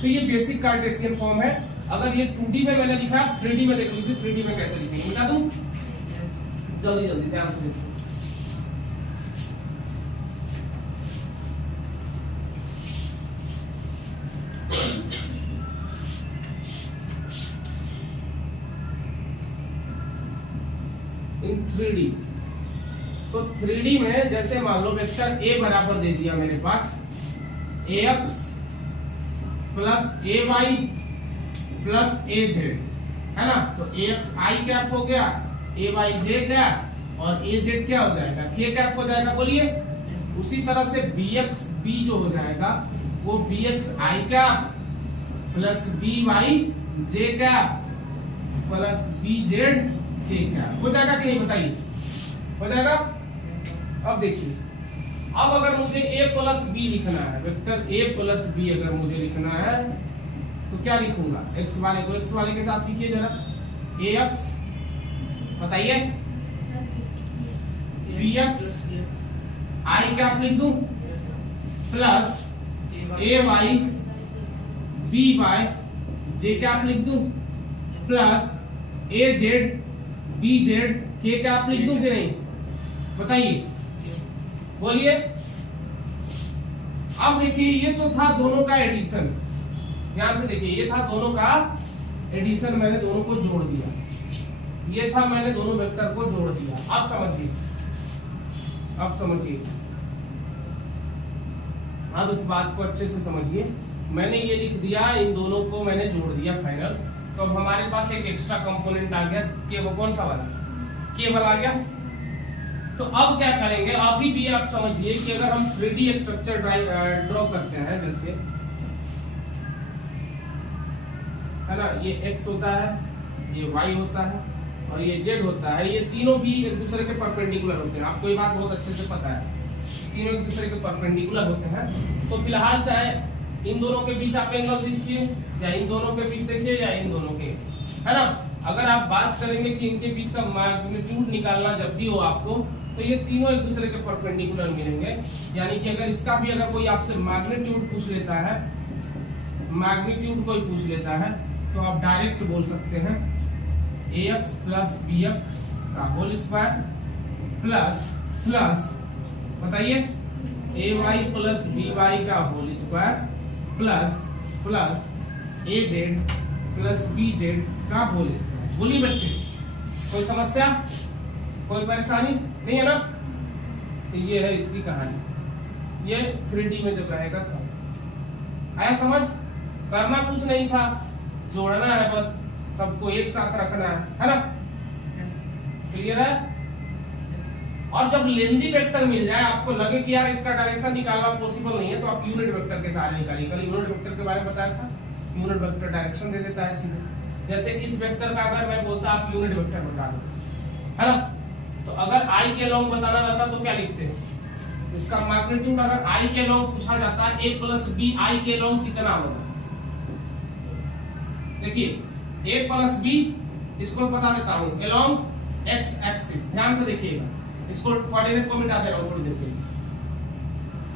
तो ये बेसिक कार्टेशियन फॉर्म है। अगर ये 2D में मैंने लिखा, 3D में देख लीजिए 3D में कैसे लिखेंगे, बता दूं, जल्दी जल्दी ध्यान से देखिए। इन 3D, तो 3D में जैसे मान लो वेक्टर A बराबर दे दिया मेरे पास ax plus ay plus az, है ना, तो ax i कैप हो गया, ay j कैप और az क्या हो जाएगा, k कैप हो जाएगा, बोलिए। उसी तरह से bx b जो हो जाएगा वो bx i cap plus by j cap plus bz k cap हो जाएगा कि नहीं, बताइए, हो जाएगा। अब देखिए, अब अगर मुझे a प्लस b लिखना है, वेक्टर a प्लस b अगर मुझे लिखना है तो क्या लिखूंगा, x वाले को x वाले के साथ लिखिए जरा, ax, बताइए, bx i क्या लिख दूं, प्लस ay by j क्या लिख दूं, प्लस az bz k क्या लिख दूं कि नहीं, बताइए, बोलिए। अब देखिए, ये तो था दोनों का एडिशन, ध्यान से देखिए, ये था दोनों का एडिशन, मैंने दोनों को जोड़ दिया, ये था मैंने दोनों वेक्टर को जोड़ दिया। अब समझिए, अब समझिए, अब इस बात को अच्छे से समझिए। मैंने ये लिख दिया, इन दोनों को मैंने जोड़ दिया फाइनल, तो अब हमारे पास एक एक्स्ट्रा कंपोनेंट आ गया, के वो कौन सा वाला, केवल आ गया। तो अब क्या करेंगे, अभी भी आप समझिए कि अगर हम 3D स्ट्रक्चर ड्रॉ करते हैं, जैसे है ना, ये x होता है, ये y होता है और ये z होता है, ये तीनों भी एक दूसरे के परपेंडिकुलर होते हैं। आपको ये बात बहुत अच्छे से पता है, तीनों एक दूसरे के परपेंडिकुलर होते हैं। तो फिलहाल चाहे इन दोनों के बीच आप एंगल देखिए, या इन दोनों के बीच देखिए, या इन दोनों के, है ना। अगर आप बात करेंगे कि इनके बीच का मैग्नीट्यूड निकालना जब भी हो आपको, तो ये तीनों एक दूसरे के परपेंडिकुलर मिलेंगे। यानी कि अगर इसका भी अगर कोई आपसे मैग्नीट्यूड पूछ लेता है, मैग्नीट्यूड कोई पूछ लेता है, तो आप डायरेक्ट बोल सकते हैं ax प्लस bx का होल स्क्वायर प्लस प्लस, बताइए, ay प्लस by का whole square plus plus az plus bz का होल स्क्वायर। बोलिए बच्चे, कोई समस्या, कोई परेशानी नहीं है ना। तो ये है इसकी कहानी, ये 3D में जब रहेगा तब। आया समझ, करना कुछ नहीं था, जोड़ना है बस, सबको एक साथ रखना है ना, क्लियर है। और जब लेंदी वेक्टर मिल जाए, आपको लगे कि यार इसका डायरेक्शन निकालना पॉसिबल नहीं है, तो आप यूनिट वेक्टर के सहारे निकालिए। कल यूनिट वेक्टर के बारे में बताया था, यूनिट वेक्टर डायरेक्शन दे देता है सीधे। जैसे इस वेक्टर का अगर मैं बोलता आप यूनिट वेक्टर बता दो, है ना, तो अगर i के लॉन्ग बताना रहता तो क्या लिखते हैं, इसका मैग्नीट्यूड अगर i के लॉन्ग पूछा जाता है, a प्लस b i के लॉन्ग कितना होगा, देखिए a प्लस b, इसको बता देता हूं along x एक्सिस, ध्यान से देखिएगा, इसको कोऑर्डिनेट को मिटा दे रहा हूं थोड़ी देर के लिए।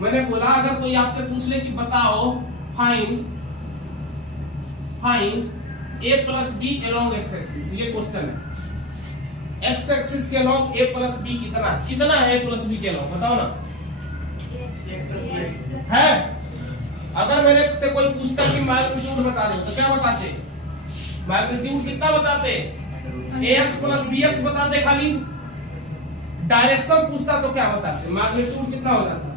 मैंने बोला अगर कोई आपसे पूछ ले कि बताओ find a plus b along x axis, ये क्वेश्चन है। x एक्सिस के along a प्लस b कितना है, a प्लस b के along बताओ ना, है। अगर मेरे से कोई पूछता कि मैग्नीट्यूड बता दो, तो क्या बताते, मैग्नीट्यूड कितना बताते, ax प्लस bx बताते। खाली डायरेक्शन पूछता तो क्या बताते, मैग्नीट्यूड कितना हो जाता,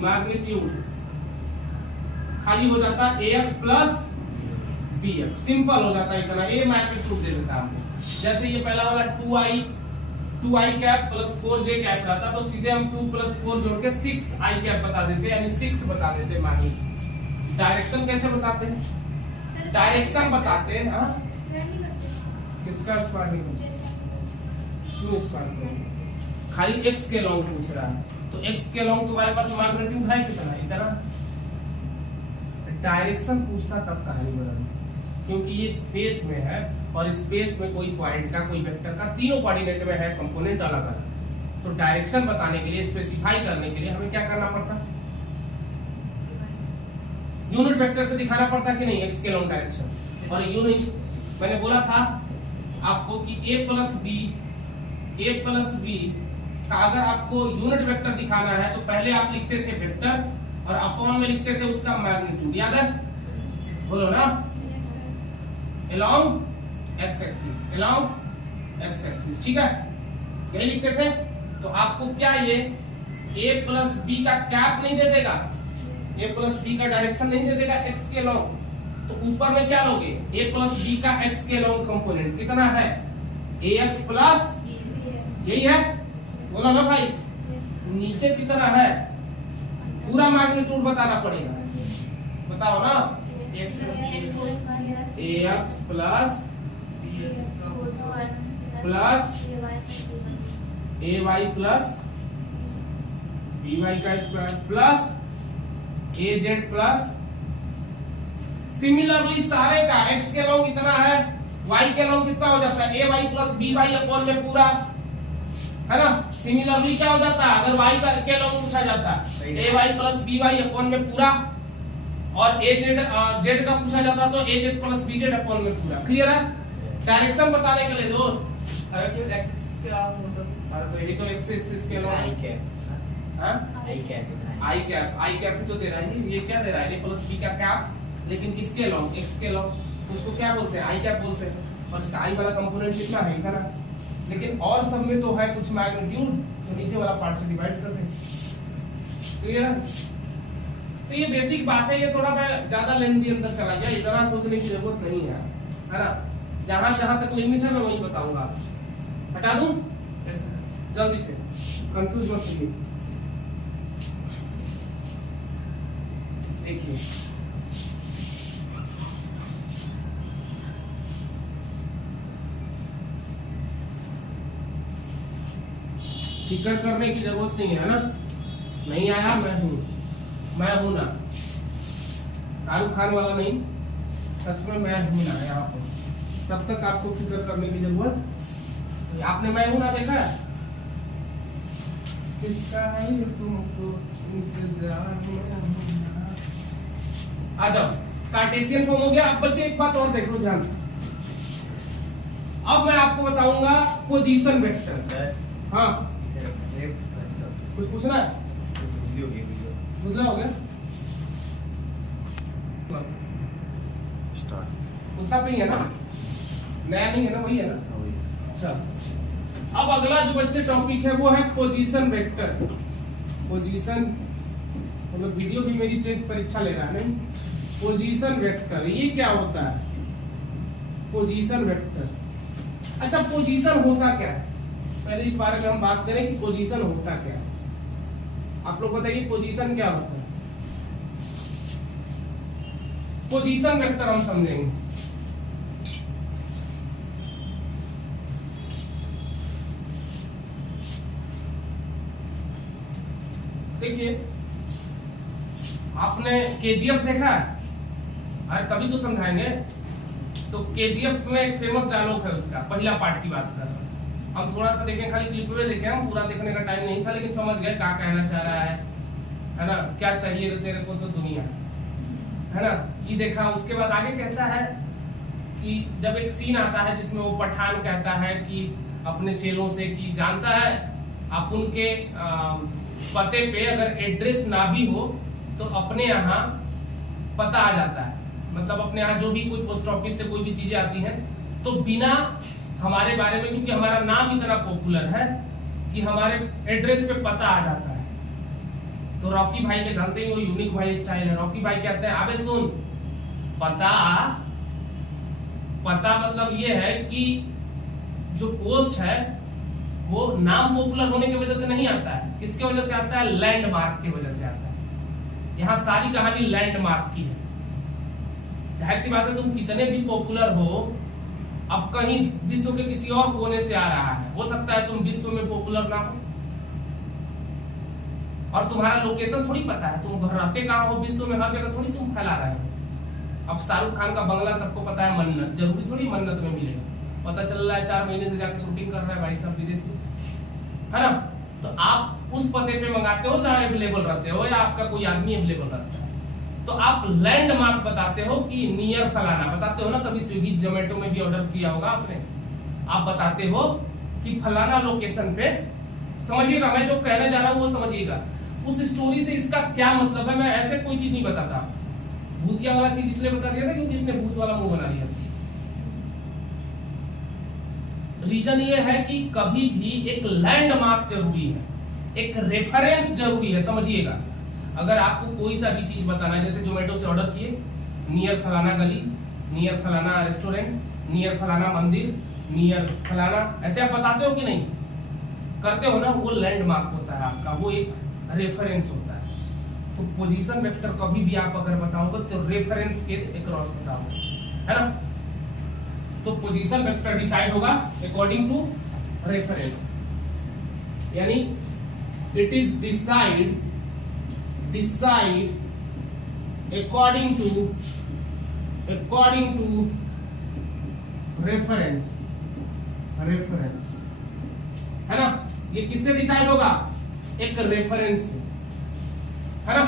मैग्नीट्यूड खाली हो जाता ax प्लस bx, सिंपल हो जाता है इतना, ये मैग्नीट्यूड दे देता आपको। जैसे ये पहला वाला 2i cap plus 4j cap रहता, तो सीधे हम 2 प्लस 4 जोड़ के 6i कैप बता देते, यानी 6 बता देते मैग्नीट्यूड। डायरेक्शन कैसे बताते हैं, डायरेक्शन बताते हैं, हाँ किसका स्क्वायर नहीं होता, क्यों स्क्वायर नहीं, खाली x के लॉन्ग पूछ रहा है, तो x के लॉन्ग तुम्हारे पास मैग्नीट्यूड है कितना, इतना। डायरेक्शन पूछता तब कहानी बदलती, क्योंकि ये स्पेस में है और स्पेस में कोई पॉइंट का, कोई वेक्टर का, तीनों कोऑर्डिनेट में है कंपोनेंट अलग अलग, तो डायरेक्शन बताने के लिए, स्पेसिफाई करने के लिए हमें क्या करना पड़ता, यूनिट वेक्टर से दिखाना पड़ता कि नहीं, एक्स के लॉन्ग डायरेक्शन। और यूनिट मैंने बोला था आपको कि a प्लस बी का अगर आपको यूनिट वेक्टर दिखाना है तो पहले आप लिखते थे वेक्टर और अपॉन में लिखते थे उसका मैग्नीट्यूड, याद है, बोलो ना, along x axis, along x axis, ठीक है, यही लिखते थे। तो आपको क्या ये a प्लस बी का कैप नहीं दे देगा, a प्लस बी का डायरेक्शन नहीं दे देगा x के लॉन्ग, तो ऊपर में क्या लोगे, a प्लस बी का x के लॉन्ग कंपोनेंट कितना है, ax प्लस, यही है, बोलो ना भाई, नीचे कितना है, पूरा मैग्नीट्यूड बताना पड़ेगा, बताओ ना, ax plus ay plus by का square plus az plus, similarly सारे का x के लॉन्ग कितना है, y के लॉन्ग कितना हो जाता है, ay प्लस by अपॉन में पूरा, है ना। सिमिलरली क्या हो जाता है, अगर y का के लॉन्ग पूछा जाता है ay प्लस by अपॉन में पूरा, और z का पूछा जाता है तो az प्लस bz अपॉन में पूरा, क्लियर है। डायरेक्शन बताने के लिए दोस्त, अगर केवल x एक्सिस के अलावा मतलब अरे तो ये तो x एक्सिस के अलावा i कैप, हां i कैप आई कैप तो दे रहा है, ये क्या दे रहा है, a प्लस b का कैप, लेकिन किसके लॉन्ग, x के लॉन्ग, उसको क्या बोलते हैं, आई कैप बोलते हैं। और इसका आई वाला कंपोनेंट कितना है, इतना, लेकिन और सब में तो है कुछ मैग्नीट्यूड, तो नीचे वाला पार्ट से डिवाइड कर दें, क्लियर है। तो ये बेसिक बात है, ये थोड़ा मैं ज्यादा लेंथी अंदर चला गया, इतना सोचने की जरूरत नहीं है ना। जहां जहां तक लिमिट है मैं वही बताऊंगा, हटा दूं जल्दी से, कंफ्यूज मत होइए। देखिए फिक्र करने की जरूरत नहीं है ना, नहीं आया मैं हूं ना, शाहरुख खान वाला नहीं, सच में मैं हूं ना यहाँ पर, तब तक आपको फिक्र करने की जरूरत, आपने मैं हूं ना देखा, किसका है तुमको इंतजार में, आ जाओ, कार्टेशियन फॉर्म हो गया। अब बच्चे एक बात और देखो ध्यान से, अब मैं आपको बताऊंगा पोजीशन वेक्टर। हाँ कुछ पूछना है, बुझला हो गया, उसका नहीं है ना, नया नहीं है ना, वही है ना। अच्छा, अब अगला जो बच्चे टॉपिक है वो है पोजीशन वेक्टर। पोजीशन मतलब वीडियो भी मेरी टेस्ट परीक्षा ले रहा है नहीं, पोजीशन वेक्टर ये क्या होता है, पोजीशन वेक्टर। अच्छा पोजीशन होता क्या है, पहले इस बारे में हम बात करें कि पोजीशन होता क्या है। आप लोग बताइए पोजीशन क्या होता है। पोजीशन वेक्टर हम समझेंगे, देखिए आपने केजीएफ देखा है, अरे तभी तो समझाएंगे। तो केजीएफ में एक फेमस डायलॉग है उसका, पहला पार्ट की बात कर रहे हैं हम, थोड़ा सा देखें, खाली क्लिप में देखें, हम पूरा देखने का टाइम नहीं था, लेकिन समझ गए क्या कहना चाह रहा है ना, क्या चाहिए तेरे को तो दुनिया, है ना, ये देखा। उसके बाद आगे कहता है कि जब एक सीन आता है जिसमें वो पठान कहता है कि अपने चेलों से कि जानता है आप उनके पते पे अगर एड्रेस ना भी हो तो अपने यहाँ पता आ जाता है, मतलब अपने यहाँ जो भी कोई पोस्ट ऑफिस से कोई भी चीजें आती हैं तो बिना हमारे बारे में, क्योंकि हमारा नाम इतना पॉपुलर है कि हमारे एड्रेस पे पता आ जाता है। तो रॉकी भाई के जानते हैं वो यूनिक भाई स्टाइल है, रॉकी भाई कहते हैं अबे सुन, पता मतलब ये है कि जो पोस्ट है वो नाम पॉपुलर होने की वजह से नहीं आता है, किसके वजह से आता है, लैंडमार्क की वजह से आता है। यहाँ सारी कहानी लैंडमार्क की है। जाहिर सी बात है तुम कितने भी पॉपुलर हो, अब कहीं विश्व के किसी और कोने से आ रहा है, हो सकता है तुम विश्व में पॉपुलर ना हो और तुम्हारा लोकेशन थोड़ी पता है, तुम घर रहते कहाँ हो विश्व में, हर जगह थोड़ी तुम फैला रहे हो। अब शाहरुख खान का बंगला सबको पता है, मन्नत जरूरी थोड़ी मन्नत में मिलेगा, पता चल रहा है 4 महीने से जाके शूटिंग कर रहा है भाई साहब विदेश में, है ना। तो आप उस पते पे मंगाते हो जहां अवेलेबल रहते हो या आपका कोई आदमी अवेलेबल रहता है, तो आप लैंडमार्क बताते हो कि नियर फलाना, बताते हो ना, कभी स्विगी जोमेटो में भी ऑर्डर किया होगा आपने, आप बताते हो कि फलाना लोकेशन पे, समझिएगा मैं जो कहने जा रहा हूं वो समझिएगा। उस स्टोरी से इसका क्या मतलब है, मैं ऐसे कोई चीज नहीं बताता। भूतिया वाला चीज इसलिए बता दिया था क्योंकि इसने भूत वाला मुंह बना लिया। रीजन ये है कि कभी भी एक लैंडमार्क जरूरी है, एक रेफरेंस जरूरी है, समझिएगा। अगर आपको कोई सा भी चीज बताना है, जैसे जोमेटो से ऑर्डर किए, नियर फलाना गली, नियर फलाना रेस्टोरेंट, नियर फलाना मंदिर, नियर फलाना, ऐसे आप बताते हो कि नहीं, करते हो ना, वो लैंडमार्क होता है आपका, वो एक रेफरेंस होता है। तो पोजीशन वेक्टर कभी भी आप अगर बताओगे तो रेफरेंस के अक्रॉस बताओगे, है ना। तो पोजीशन वेक्टर डिसाइड होगा अकॉर्डिंग टू रेफरेंस, यानी it is decide according to reference, है ना। ये किससे डिसाइड होगा, एक रेफरेंस से, है ना।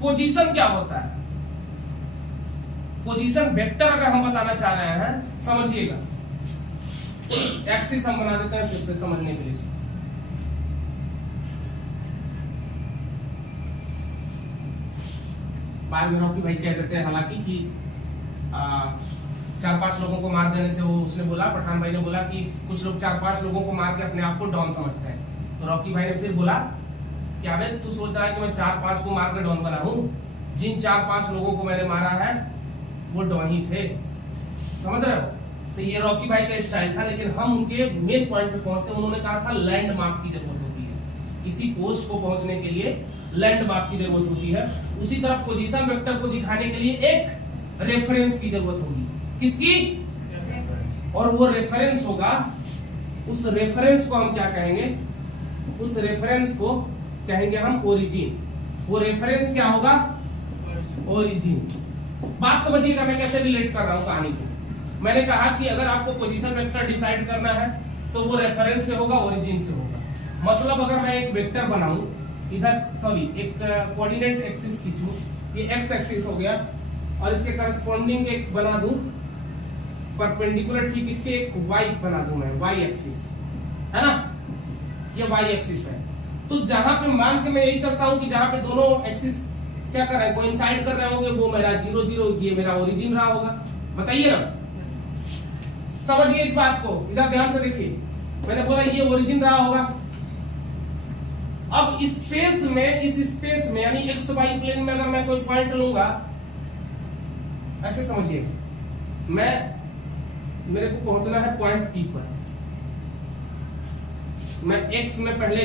पोजीशन क्या होता है, पोजीशन वेक्टर अगर हम बताना चाह रहे हैं, समझिएगा, एक्सिस हम बना देते हैं फिर से समझने के लिए। बाद में रॉकी भाई कह देते हैं हालांकि कि 4-5 लोगों को मार देने से, वो उसने बोला, पठान भाई ने बोला कि कुछ लोग 4-5 लोगों को मार के अपने आप को डॉन समझते हैं। तो रॉकी भाई ने फिर बोला कि अबे तू सोच रहा है कि मैं 4-5 को मार के डॉन बना हूं, जिन 4-5 लोगों को मैंने मारा है वो डॉन ही थे, समझ रहे हो। तो ये रॉकी भाई का स्टाइल था, लेकिन हम उनके मेन पॉइंट पे पहुंचते हैं। उन्होंने कहा था लैंडमार्क की जरूरत होती है, किसी पोस्ट को पहुंचने के लिए लैंडमार्क की जरूरत होती है। उसी तरह पोजीशन वेक्टर को दिखाने के लिए एक रेफरेंस की जरूरत होगी, किसकी, और वो रेफरेंस होगा, उस रेफरेंस को हम क्या कहेंगे, उस रेफरेंस को कहेंगे हम ओरिजिन। वो रेफरेंस क्या होगा, ओरिजिन। बात समझिएगा मैं कैसे रिलेट कर रहा हूं कहानी को। मैंने कहा कि अगर आपको पोजीशन वेक्टर डिसाइड करना है तो वो रेफरेंस से होगा, ओरिजिन से होगा। मतलब अगर मैं एक वेक्टर बनाऊं, इधर सॉरी एक कोऑर्डिनेट एक्सिस खींचूं, ये एक्स एक्सिस हो गया, और इसके करस्पॉन्डिंग एक बना दूं परपेंडिकुलर, ठीक इसके एक वाई बना दूं मैं, वाई एक्सिस, है ना, ये वाई एक्सिस है। तो जहां पे मान के मैं यही चलता हूं कि जहां पे दोनों एक्सिस क्या कर रहे हैं, कोइंसाइड कर रहे होंगे, वो मेरा 0 0, ये मेरा ओरिजिन रहा होगा। बताइए ना, समझिए इस बात को, इधर ध्यान से देखिए, मैंने बोला ये ओरिजिन रहा होगा। अब स्पेस में, इस स्पेस में यानी एक्स वाई प्लेन में अगर मैं कोई पॉइंट लूंगा, ऐसे समझिए, मेरे को पहुंचना है पॉइंट पी पर, मैं एक्स में पहले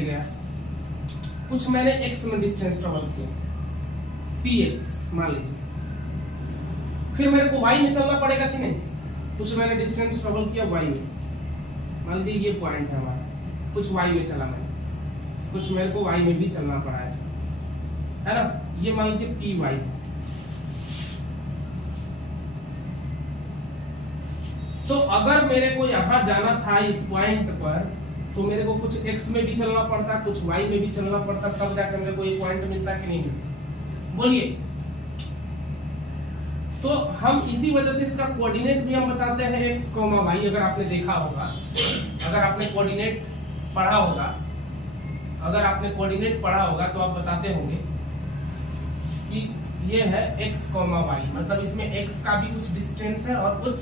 गया, कुछ मैंने एक्स में डिस्टेंस ट्रेवल किया, पी एक्स मान लीजिए, फिर मेरे को वाई में चलना पड़ेगा कि नहीं, कुछ मैंने डिस्टेंस ट्रेवल किया वाई में, मान लीजिए ये पॉइंट है हमारा, कुछ वाई में चला मैंने, कुछ मेरे को वाई में भी चलना पड़ा, ऐसा है ना। ये मान लीजिए पी वाई, तो अगर मेरे को यहां जाना था इस पॉइंट पर, तो मेरे को कुछ एक्स में भी चलना पड़ता, कुछ वाई में भी चलना पड़ता, तब जाकर मेरे को ये पॉइंट मिलता कि नहीं मिलता, बोलिए। तो हम इसी वजह से इसका कोऑर्डिनेट भी हम बताते हैं एक्स कॉमा वाई। अगर आपने देखा होगा, अगर आपने कोऑर्डिनेट पढ़ा होगा, तो आप बताते होंगे कि ये है एक्स कॉमा वाई, मतलब इसमें एक्स का भी कुछ डिस्टेंस है और कुछ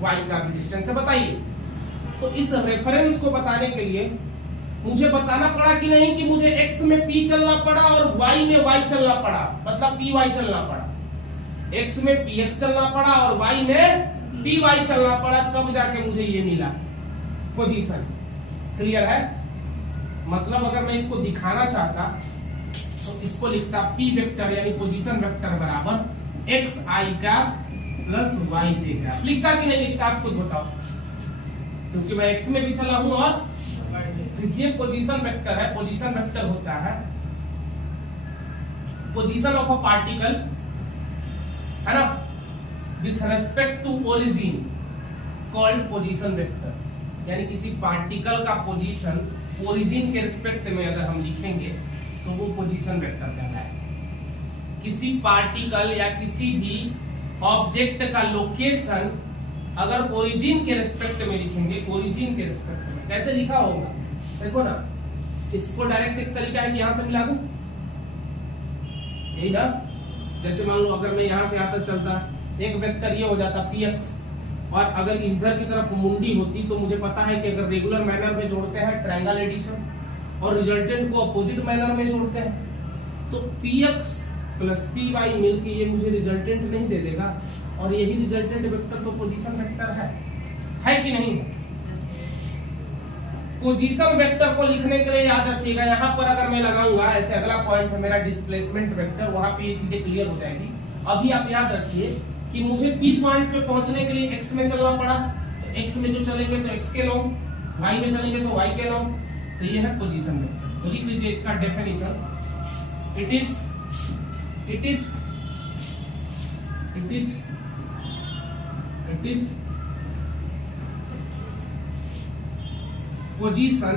वाई का भी डिस्टेंस है। बताइए, तो इस रेफरेंस को बताने के लिए मुझे बताना पड़ा कि नहीं कि मुझे एक्स में पी चलना पड़ा और वाई में वाई चलना पड़ा, मतलब पी वाई चलना पड़ा। एक्स में पी एक्स चलना पड़ा और वाई में पी वाई चलना पड़ा, तब जाके मुझे ये मिला पोजीशन। क्लियर है? मतलब अगर मैं इसको दिखाना चाहता तो इसको लिखता पी वेक्टर यानी पोजीशन वेक्टर बराबर एक्स आई का प्लस वाई जे का। लिखता कि नहीं लिखता, आप खुद बताओ, क्योंकि मैं एक्स में भी चला हूं और ये पोजीशन वेक्टर है। पोजीशन वेक्टर होता है पोजीशन ऑफ अ पार्टिकल, है ना, with respect to origin. Called position vector, यानी किसी पार्टिकल का पोजीशन ओरिजिन के रिस्पेक्ट में अगर हम लिखेंगे तो वो पोजीशन वेक्टर कहलाएगा। किसी पार्टिकल या किसी भी ऑब्जेक्ट का लोकेशन अगर ओरिजिन के रिस्पेक्ट में लिखेंगे, ओरिजिन के रिस्पेक्ट में कैसे लिखा होगा देखो ना, इसको डायरेक्ट एक तरीका है कि यहां से मिला दूं, यही ना। जैसे मान लो अगर मैं यहां से यहां तक चलता, एक वेक्टर ये हो जाता px, और अगर इधर की तरफ मुंडी होती तो मुझे पता है कि अगर रेगुलर मैनर में जोड़ते हैं ट्रायंगल एडिशन, और रिजल्टेंट को अपोजिट मैनर में जोड़ते हैं तो px प्लस py मिलके ये मुझे रिजल्टेंट नहीं दे देगा, और यही रिजल्टेंट वेक्टर तो पोजीशन वेक्टर है कि नहीं? पोजीशन वेक्टर को लिखने के लिए याद रखिएगा, यहाँ पर अगर मैं लगाऊंगा ऐसे, अगला पॉइंट है मेरा डिस्प्लेसमेंट वेक्टर, वहां पे ये चीजें क्लियर हो जाएगी। अभी आप याद रखिए कि मुझे P पॉइंट पे पहुंचने के लिए x में चलना पड़ा, तो x में जो चलेंगे तो x के लॉन्ग, y में चलेंगे तो y के लॉन्ग, तो ये है पोजीशन वेक्टर। तो लिख लीजिए इसका डेफिनेशन, इट इज पोजीशन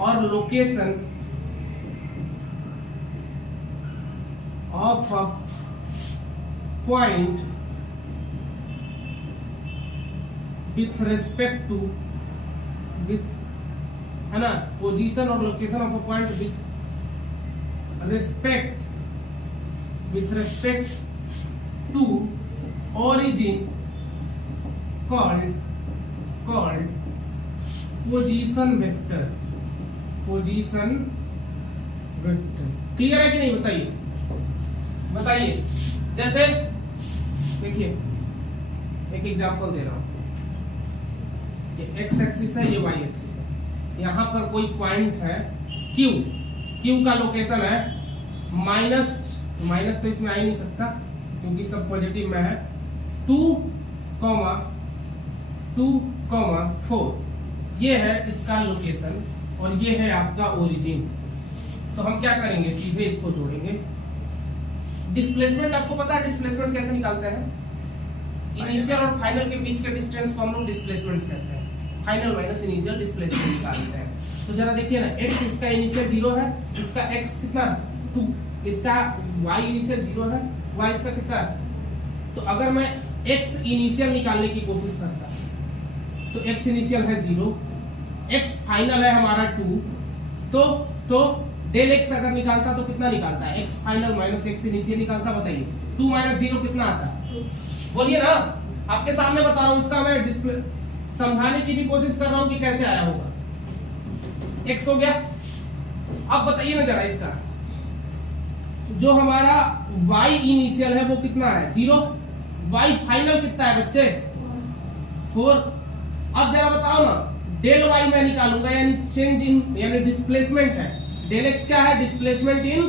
और location of a point with respect to, with, है ना, पोजीशन और location of a point with respect to origin called position vector. Clear है कि नहीं? बताइए। जैसे देखिए एक एग्जांपल दे रहा हूं, ये x एक्सिस है, ये y एक्सिस है, यहां पर कोई पॉइंट है q का लोकेशन है माइनस तो इसमें आ ही नहीं सकता क्योंकि सब पॉजिटिव में है, 2,4, ये है इसका लोकेशन और ये है आपका ओरिजिन। तो हम क्या करेंगे, सीधे इसको जोड़ेंगे। डिस्प्लेसमेंट आपको पता है डिस्प्लेसमेंट कैसे निकालते हैं? इनिशियल और फाइनल के बीच के डिस्टेंस को हम लोग डिस्प्लेसमेंट कहते हैं, फाइनल माइनस इनिशियल डिस्प्लेसमेंट निकालते हैं। तो जरा देखिए ना, x इसका इनिशियल 0 है, इसका x कितना 2, इसका y इनिशियल 0 है, y इसका कितना है। तो अगर मैं x इनिशियल निकालने की कोशिश करता तो x इनिशियल है 0, x फाइनल है हमारा 2, तो डेल x अगर निकालता तो कितना निकालता है, x final minus x initial निकालता। बताइए 2 माइनस 0 कितना आता है? बोलिए ना, आपके सामने बता रहा हूं, इसका मैं डिस्प्ले समझाने की भी कोशिश कर रहा हूं कि कैसे आया होगा। x हो गया। अब बताइए ना जरा, इसका जो हमारा y इनिशियल है वो कितना है 0, y फाइनल कितना है बच्चे 4। अब जरा बताओ ना, डेल y मैं निकालूंगा, यानी चेंज इन, यानी डिस्प्लेसमेंट है। डेल x क्या है? डिस्प्लेसमेंट इन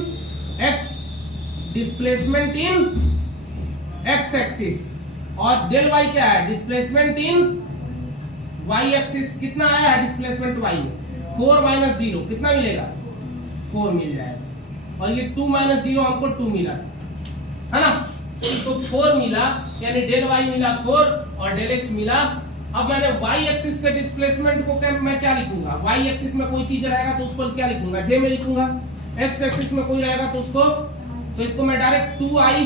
x एक्सिस, और डेल y क्या है? Displacement in y axis. कितना आया है डिस्प्लेसमेंट y? 4 माइनस 0 कितना मिलेगा? 4 मिल जाएगा। और ये 2 माइनस 0 हमको 2 मिला, है ना, तो 4 मिला, यानी डेल y मिला 4 और डेल x मिला। अब मैंने y एक्सिस के डिस्प्लेसमेंट को मैं क्या लिखूंगा? y एक्सिस में कोई चीज रहेगा तो उसको क्या लिखूंगा? j में लिखूंगा। x एक्सिस में कोई रहेगा तो उसको, तो इसको मैं डायरेक्ट 2i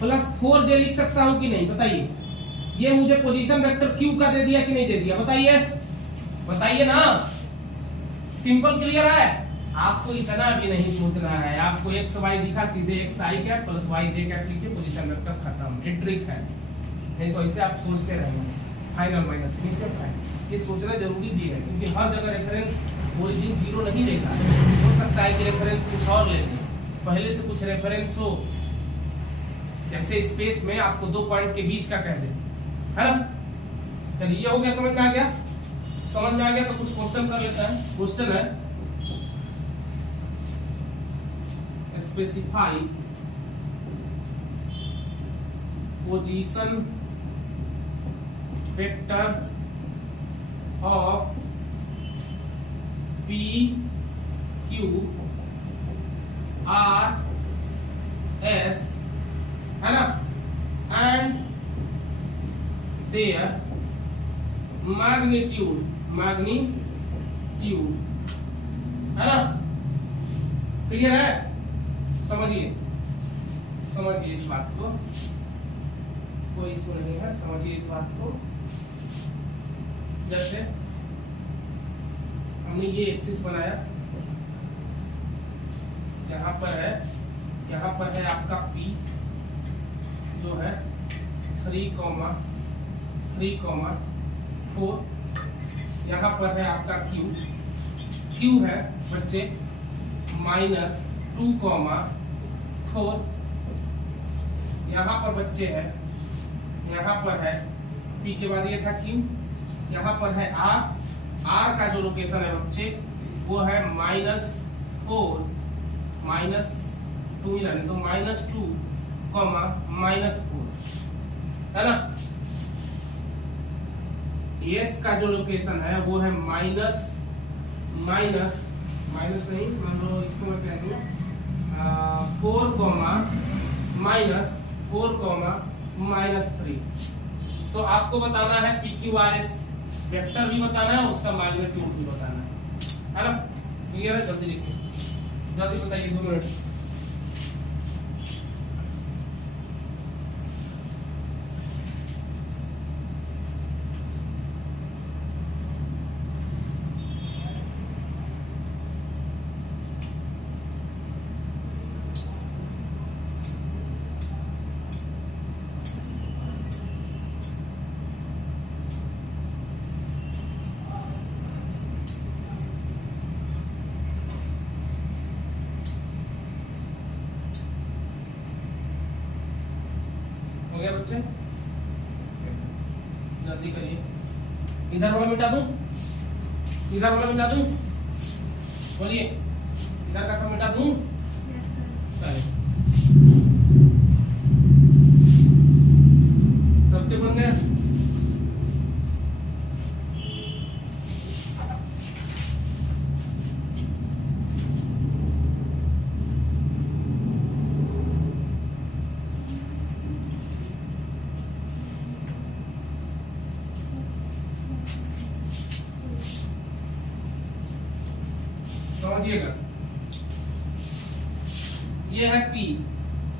प्लस 4j लिख सकता हूं कि नहीं? बताइए। ये मुझे पोजीशन वेक्टर q का दे दिया कि नहीं दे दिया? बताइए ना। सिंपल, क्लियर है? आपको इतना भी नहीं सोचना है, आपको x y दिखा, सीधे x i cap plus y j cap लिखिए, पोजीशन वेक्टर खत्म। ये ट्रिक है, नहीं तो ऐसे आप सोचते रहेंगे फाइनल माइनस इनिशियल फाइनल। ये सोचना जरूरी भी है क्योंकि हर जगह रेफरेंस ओरिजिन 0 नहीं लेता, हो सकता है कि रेफरेंस कुछ और ले ले, पहले से कुछ रेफरेंस हो, जैसे स्पेस में आपको 2 पॉइंट के बीच का कह दे, है ना। चलिए ये हो गया, समझ में आ गया? समझ में आ गया तो कुछ क्वेश्चन कर लेते हैं। क्वेश्चन है, specify position vector of P Q R S, है ना, एंड देयर मैग्नीट्यूड है ना। क्लियर है? समझिए इस बात को, कोई इशू नहीं है, समझिए इस बात को। जैसे हमने ये एक्सिस बनाया, यहाँ पर है आपका P जो है 3,4, यहाँ पर है आपका Q है बच्चे -2,4, यहाँ पर बच्चे है, यहाँ पर है P के बाद ये था Q, यहाँ पर है R का जो लोकेशन है बच्चे वो है -4 -2 ही रहने तो -2, -4 है ना। S का जो लोकेशन है वो है माइनस नहीं, मान लो इसको मैं कह दूं 4, -3। तो आपको बताना है PQRS वेक्टर भी बताना है, उसका मैग्नीट्यूड भी बताना है ना। क्लियर है? जल्दी लिखिए, जल्दी बताइए, 2 मिनट। हो गया बच्चे? जल्दी करिए। इधर वाला मिटा दूं? बोलिए, इधर का सब मिटा दूं? चलिए, सबके बन गए? समझिएगा, ये है P,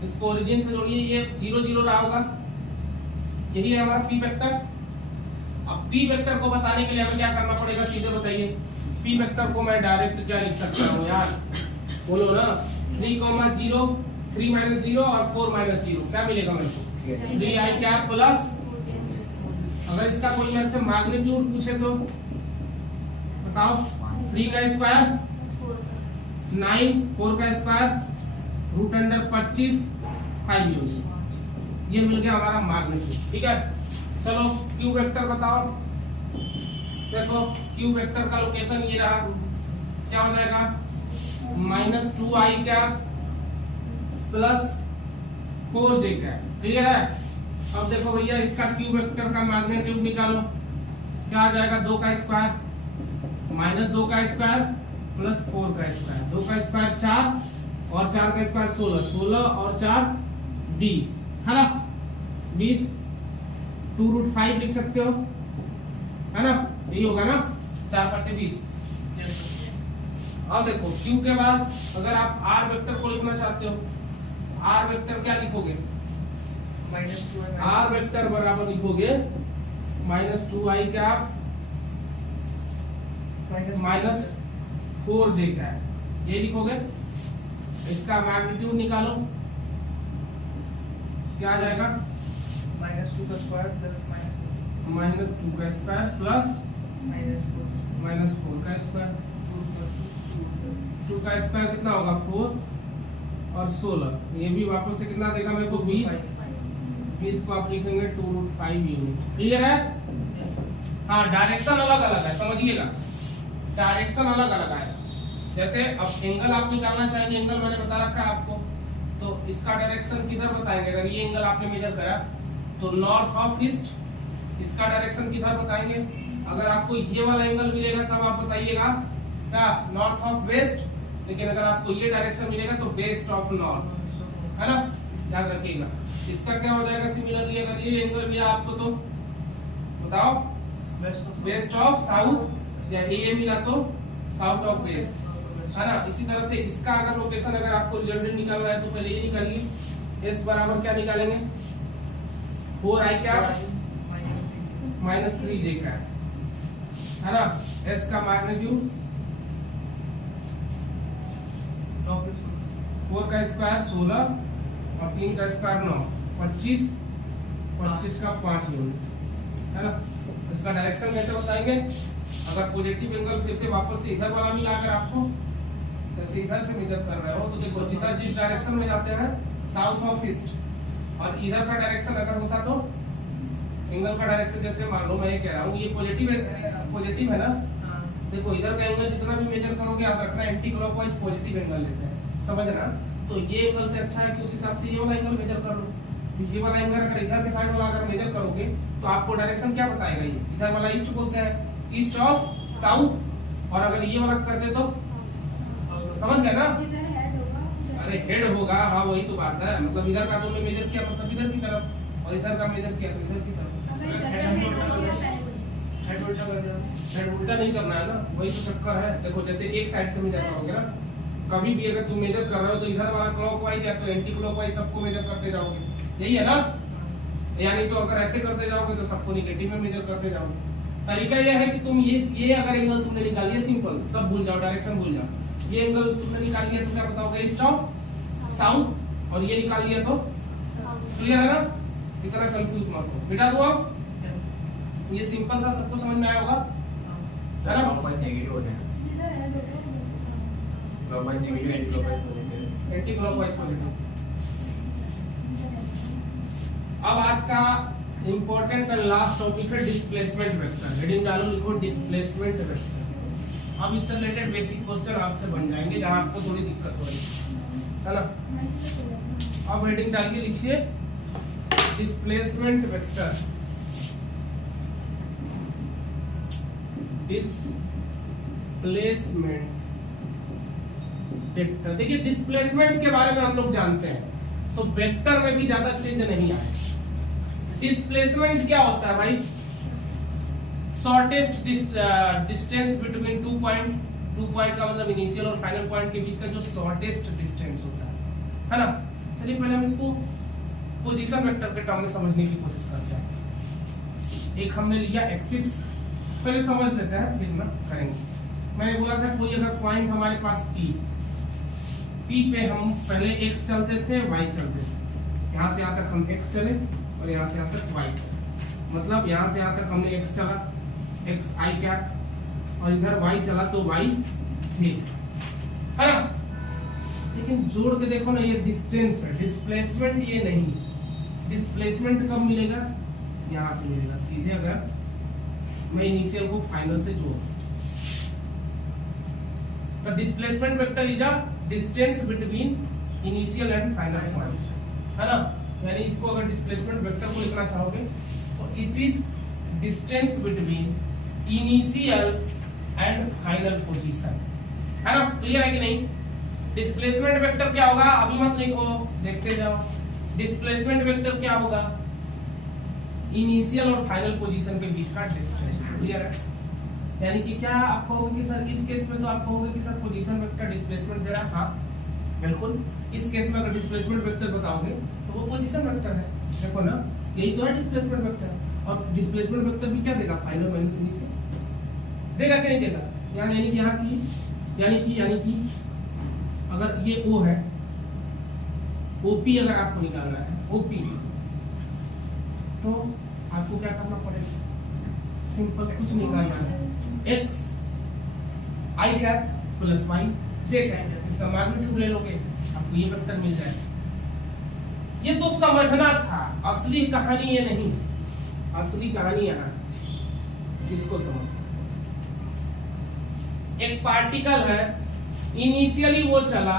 इसको ओरिजिन से जोड़िए, ये 0 0 रहा होगा, यही है हमारा P वेक्टर। अब P वेक्टर को बताने के लिए हमें क्या करना पड़ेगा, सीधे बताइए। P वेक्टर को मैं डायरेक्ट क्या लिख सकता हूँ यार, बोलो ना। 3, 0, 3 - 0 और 4 - 0, क्या मिलेगा मेरे को? 3i कैप प्लस, अगर इसका कोई मेरे से मैग्नीट्यूड पूछे तो बताओ। 3 का स्क्वायर 9, 4 का स्क्वायर √25, 5 यूज, ये मिल गया हमारा मैग्नीट्यूड। ठीक है, चलो Q वेक्टर बताओ। देखो Q वेक्टर का लोकेशन ये रहा, क्या हो जाएगा? -2i cap plus 4j cap. Clear है? अब देखो भैया, इसका Q वेक्टर का मैग्नीट्यूड निकालो, क्या आ जाएगा? 2 का स्क्वायर -2 का स्क्वायर प्लस 4 का स्क्वायर, 2 का स्क्वायर 4 और 4 का स्क्वायर 16, 16 और 4 20 है ना। 20 2√5 लिख सकते हो, है ना, यही होगा ना, 4 × 5 = 20। अब देखो Q के बाद अगर आप R वेक्टर को लिखना चाहते हो, R वेक्टर क्या लिखोगे? R वेक्टर बराबर लिखोगे -2i कैप -4j कैप, ये लिखोगे। इसका मैग्नीट्यूड निकालो, क्या आ जाएगा? -2 का स्क्वायर प्लस -2 का स्क्वायर प्लस -4 का स्क्वायर। 2 का स्क्वायर कितना होगा? 4 और 16, ये भी वापस से कितना देगा मेरे को? 20 को आप लिखेंगे 2√5 यूनिट। क्लियर है? हाँ, डायरेक्शन अलग अलग है, समझिएगा, डायरेक्शन अलग अलग है। जैसे अब एंगल आप निकालना चाहेंगे, एंगल मैंने बता रखा है आपको, तो इसका डायरेक्शन किधर बताएंगे? अगर ये एंगल आपने मेजर करा तो नॉर्थ ऑफ ईस्ट, इसका डायरेक्शन किधर बताएंगे? अगर आपको ये वाला एंगल मिलेगा तब आप बताइएगा क्या? North of west. लेकिन अगर आपको ये डायरेक्शन मिलेगा तो वेस्ट ऑफ नॉर्थ, है ना, याद रखिएगा। इसका क्या हो जाएगा सिमिलरली? अगर ये एंगल भी आपको तो बताओ West वेस्ट ऑफ साउथ, या ए मिला तो साउथ ऑफ वेस्ट, है ना। इसी तरह से इसका अगर लोकेशन अगर आपको रिजल्टेंट निकालना है तो पहले ये निकालिए, एस बराबर क्या निकालेंगे 4i क्या -3j का है ना। एस का मैग्नीट्यूड 4 का स्क्वायर 16 और 3 का स्क्वायर 9, 25 का 5 यूनिट, है ना। इसका डायरेक्शन कैसे बताएंगे, अगर पॉजिटिव एंगल फिर से वापस से इधर वाला मिला, अगर आपको जैसे इधर से मेजर कर रहे हो तो देखो जिधर जिस डायरेक्शन में जाते हैं साउथ ऑफ ईस्ट, और इधर का डायरेक्शन अगर होता तो एंगल का डायरेक्शन, जैसे मान लो मैं ये कह रहा हूँ ये पॉजिटिव है ना, देखो इधर का एंगल जितना भी मेजर करोगे याद रखना एंटी क्लॉकवाइज पॉजिटिव एंगल लेते हैं, समझना। तो ये एंगल से अच्छा है कि उस हिसाब से ये वाला एंगल मेजर कर लो। ये वाला एंगल अगर इधर के साइड वाला अगर मेजर करोगे तो आपको डायरेक्शन क्या बताएगा, ये इधर वाला ईस्ट बोलते हैं, ईस्ट ऑफ साउथ, और अगर ये वाला कर दे तो समझ गए ना, अरे हेड होगा, हाँ वही तो बात है, मतलब इधर का तुमने मेजर किया मतलब इधर की तरफ, और इधर का मेजर किया तो इधर की तरफ। हेड उल्टा नहीं करना है ना, वही तो चक्कर है। देखो जैसे एक साइड से मेजर करोगे ना, कभी भी अगर तुम मेजर कर रहे हो तो इधर वाला क्लॉकवाइज या तो एंटी क्लॉकवाइज सबको मेजर करते जाओगे, यही है ना। यानी तो अगर ऐसे करते जाओगे तो सबको निगेटिव में मेजर करते जाओगे। तरीका यह है कि तुम ये अगर एंगल तुमने निकाल लिया, सिंपल, सब भूल जाओ, डायरेक्शन भूल जाओ। ये एंगल तुमने निकाल लिया तो क्या बताओगे, ईस्ट ऑफ साउथ, और ये निकाल लिया तो क्लियर है ना, इतना कंफ्यूज मत हो। मिटा दो आप, ये सिंपल था, सबको समझ में आया होगा, है ना। नेगेटिव होते हैं, clockwise negative, anti clockwise positive, anti clockwise positive. अब आज का इंपॉर्टेंट एंड लास्ट टॉपिक है डिस्प्लेसमेंट वेक्टर। हेडिंग डालो, लिखो डिस्प्लेसमेंट वेक्टर। अब इससे रिलेटेड बेसिक क्वेश्चन आपसे बन जाएंगे जहां आपको थोड़ी दिक्कत हो रही है ना। अब हेडिंग डाल के लिखिए डिस्प्लेसमेंट वेक्टर, डिस्प्लेसमेंट वेक्टर। देखिए डिस्प्लेसमेंट के बारे में हम लोग जानते हैं, तो वेक्टर में भी ज्यादा चेंज नहीं आए। डिस्प्लेसमेंट क्या होता है भाई, shortest distance between two point का मतलब इनिशियल और फाइनल पॉइंट के बीच का जो शॉर्टेस्ट डिस्टेंस होता है ना। चलिए पहले हम इसको पोजीशन वेक्टर के टर्म में समझने की कोशिश करते हैं। एक हमने लिया एक्सिस, पहले समझ लेते हैं फिर ना करेंगे। मैंने बोला था कोई अगर पॉइंट हमारे पास P पे हम पहले x चलते थे, y चलते थे, यहाँ से यहाँ तक हम x चले और यहाँ से यहाँ तक y चले, मतलब यहाँ से यहाँ तक हमने x चला x i क्या, और इधर y चला तो y j, है ना। लेकिन जोड़ के देखो ना, ये डिस्टेंस है, डिस्प्लेसमेंट ये नहीं। डिस्प्लेसमेंट कब मिलेगा, यहाँ से मिलेगा सीधे, अगर मैं इनिशियल को फाइनल से जोड़। The displacement vector is a distance between initial and final point, है ना। यानी इसको अगर डिस्प्लेसमेंट वेक्टर को लिखना चाहोगे तो it is distance between initial and final position, है ना। क्लियर है कि नहीं। डिस्प्लेसमेंट वेक्टर क्या होगा, अभी मत लिखो, देखते जाओ। डिस्प्लेसमेंट वेक्टर क्या होगा, इनिशियल और फाइनल पोजीशन के बीच का डिस्टेंस। क्लियर है। यानी कि क्या आप कहोगे कि सर इस केस में तो आप कहोगे कि सर पोजीशन वेक्टर डिस्प्लेसमेंट दे रहा, हाँ बिल्कुल। इस केस में अगर डिस्प्लेसमेंट वेक्टर बताओगे तो वो पोजीशन वेक्टर है, देखो ना, यही तो है डिस्प्लेसमेंट वेक्टर। और डिस्प्लेसमेंट वेक्टर भी क्या देगा, फाइनल माइनस इनिशियल देगा कि नहीं देगा। यानी कि यहाँ की यानी कि अगर ये O है, OP अगर आपको निकालना है, OP, तो आपको क्या करना पड़ेगा, सिंपल, कुछ नहीं करना है, x i cap plus y j cap, इसका मैग्नीट्यूड ले लोगे, आपको ये वेक्टर मिल जाएगा। ये तो समझना था, असली कहानी ये नहीं, असली कहानी यहाँ, इसको समझना। एक पार्टिकल है, इनिशियली वो चला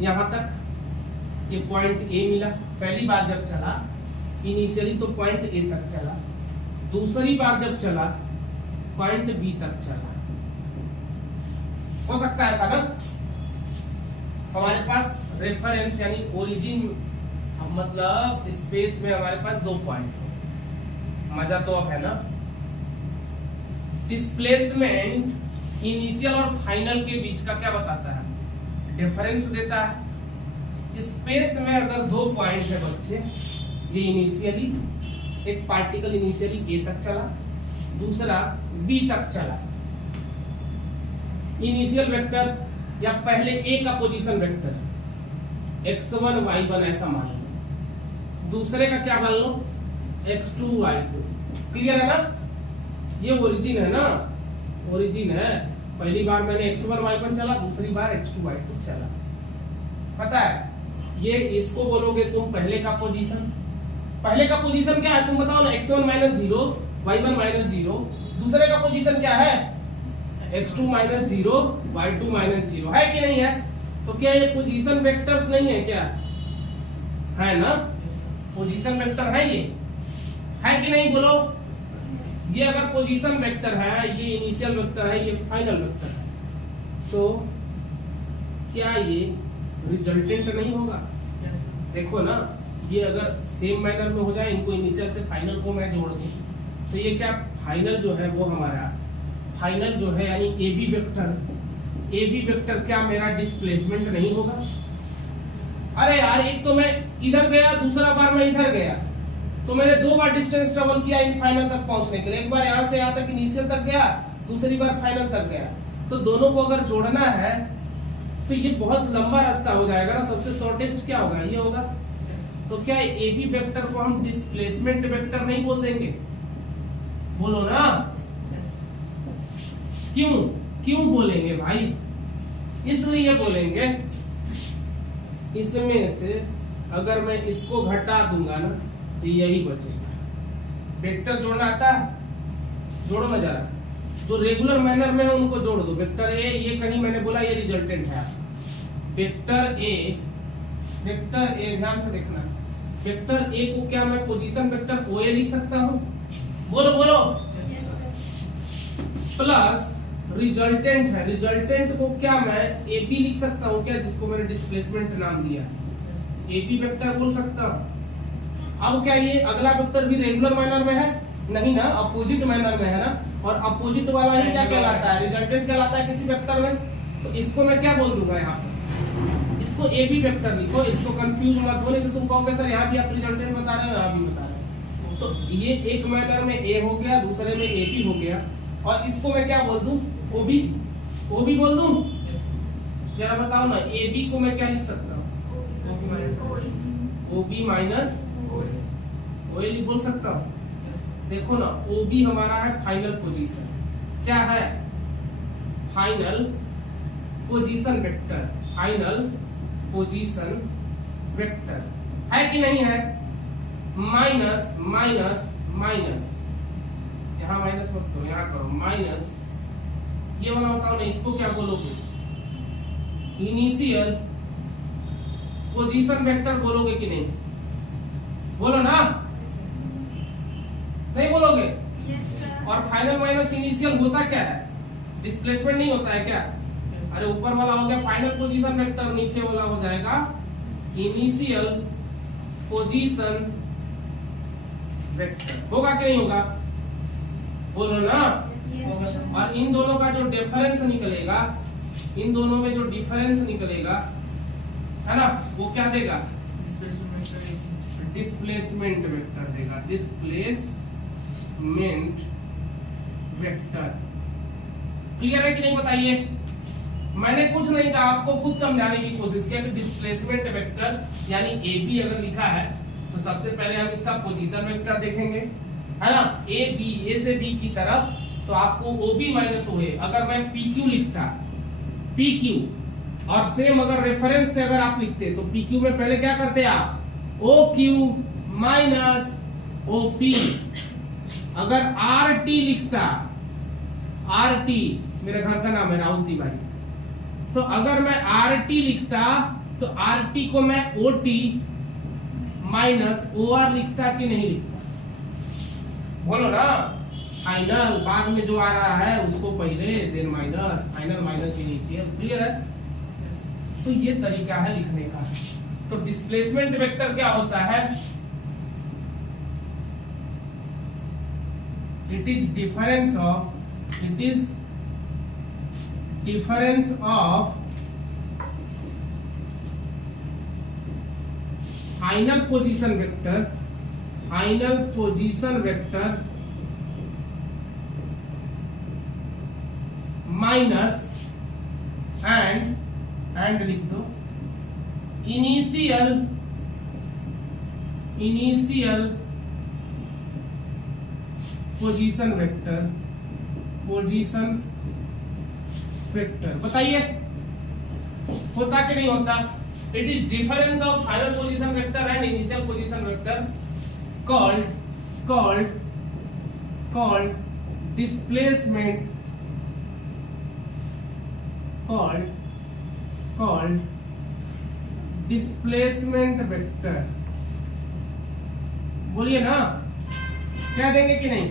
यहां तक, ये पॉइंट A मिला, पहली बार जब चला इनिशियली तो पॉइंट A तक चला, दूसरी बार जब चला पॉइंट B तक चला। हो सकता है ऐसा ना, हमारे पास रेफरेंस यानी ओरिजिन, मतलब स्पेस में हमारे पास दो पॉइंट हो, मजा तो अब है ना। डिस्प्लेसमेंट इनिशियल और फाइनल के बीच का क्या बताता है, डिफरेंस देता है। स्पेस में अगर दो पॉइंट है बच्चे, ये इनिशियली एक पार्टिकल इनिशियली ए तक चला, दूसरा बी तक चला, इनिशियल वेक्टर या पहले ए का पोजीशन वेक्टर x1 y1 ऐसा मान लो, दूसरे का क्या मान लो x2 y2। क्लियर है ना, ये ओरिजिन है ना, ओरिजिन है। पहली बार मैंने x1 y1 चला, दूसरी बार x2 y2 चला। पता है, ये इसको बोलोगे तुम पहले का पोजीशन। पहले का पोजीशन क्या है तुम बताओ ना, x1 - 0 y1 - 0। दूसरे का पोजीशन क्या है, x2 - 0 y2 - 0 है कि नहीं है। तो क्या ये पोजीशन वेक्टर्स नहीं है क्या, है ना, पोजीशन वेक्टर है, ये है कि नहीं बोलो। ये अगर पोजीशन वेक्टर है, ये इनिशियल वेक्टर है, ये फाइनल वेक्टर है, तो क्या ये रिजल्टेंट नहीं होगा। देखो ना, ये अगर सेम मैनर में हो जाए, इनको इनिशियल से फाइनल को मैं जोड़ दूं, तो ये क्या फाइनल जो है वो हमारा फाइनल जो है यानी AB वेक्टर क्या मेरा डिस्प्लेसमेंट नहीं होगा। अरे यार, एक तो मैं इधर गया, दूसरा बार मैं इधर गया, तो मैंने दो बार डिस्टेंस ट्रेवल किया इन फाइनल तक पहुंचने के लिए। एक बार यहाँ से यहाँ तक इनिशियल तक गया, दूसरी बार फाइनल तक गया। तो दोनों को अगर जोड़ना है तो ये बहुत लंबा रास्ता हो जाएगा ना। सबसे शॉर्टेस्ट क्या होगा, ये होगा। तो क्या AB वेक्टर को हम डिस्प्लेसमेंट वेक्टर नहीं बोल देंगे, बोलो ना। क्यों बोलेंगे भाई, इसलिए बोलेंगे, इसमें से अगर मैं इसको घटा दूंगा ना तो यही बचेगा। वेक्टर जोड़ना आता है, जोड़ो ना जरा। जो रेगुलर मैनर में है उनको जोड़ दो। वेक्टर ए, ये कहीं मैंने बोला ये रिजल्टेंट है। वेक्टर ए ध्यान से देखना, वेक्टर ए को क्या मैं पोजीशन वेक्टर OA लिख सकता हूं, बोलो प्लस रिजल्टेंट है, रिजल्टेंट को क्या मैं AB लिख सकता हूं क्या, जिसको मैंने डिस्प्लेसमेंट नाम दिया, AB वेक्टर बोल सकता हूं। अब क्या ये अगला वेक्टर भी रेगुलर मैनर में है, नहीं ना, अपोजिट मैनर में है ना, और अपोजिट वाला ही क्या कहलाता है, रिजल्टेंट कहलाता है किसी वेक्टर में। तो इसको मैं क्या बोल दूंगा, यहाँ पर इसको AB वेक्टर लिखो, इसको कंफ्यूज मत हो, नहीं तो तुम कहोगे सर यहाँ भी आप रिजल्टेंट बता रहे हो, यहाँ भी बता रहे हो। तो ये एक मैनर में A हो गया, दूसरे में AB हो गया, और इसको मैं क्या बोल दूं, OB बोल दूं। जरा बताओ ना, AB को मैं क्या लिख सकता हूँ, OB माइनस OA बोल सकता हूँ। देखो ना, OB हमारा है फाइनल पोजीशन, क्या है, final position vector, final position vector है कि नहीं है। माइनस यहाँ माइनस मत करो, यहाँ करो माइनस, ये वाला बताओ ना, इसको क्या बोलोगे, इनिशियल पोजीशन वेक्टर बोलोगे कि नहीं, बोलो ना, नहीं बोलोगे। और फाइनल माइनस इनिशियल होता क्या है, डिस्प्लेसमेंट नहीं होता है क्या। अरे ऊपर वाला हो गया फाइनल पोजीशन वेक्टर, नीचे वाला हो जाएगा इनिशियल पोजीशन वेक्टर, होगा कि नहीं होगा, बोलो ना। और इन दोनों का जो डिफरेंस निकलेगा, इन दोनों में जो डिफरेंस निकलेगा है ना, वो क्या देगा, डिस्प्लेसमेंट वेक्टर देगा, डिस्प्लेसमेंट वेक्टर। क्लियर है कि नहीं बताइए। मैंने कुछ नहीं कहा, आपको खुद समझाने की कोशिश किया कि डिस्प्लेसमेंट वेक्टर यानी AB अगर लिखा है तो सबसे पहले हम इसका पोजीशन वेक्टर देखेंगे, है ना, A से B की तरफ, तो आपको OB माइनस OA। अगर मैं PQ लिखता, PQ, और सेम अगर रेफरेंस से अगर आप लिखते तो PQ में पहले क्या करते आप, OQ माइनस OP। अगर RT लिखता, RT मेरे घर का नाम है राहुल तिवारी, तो अगर मैं RT लिखता तो RT को मैं OT माइनस OR लिखता कि नहीं लिखता, बोलो ना। फाइनल बाद में जो आ रहा है उसको पहले, then minus, final minus initial. Clear है। तो ये तरीका है लिखने का। तो डिस्प्लेसमेंट वेक्टर क्या होता है, it is difference of final position vector minus and लिख दो initial पोजीशन वेक्टर बताइए होता कि नहीं होता? It is difference of final position vector and initial position vector called displacement vector. बोलिए ना, क्या देंगे कि नहीं?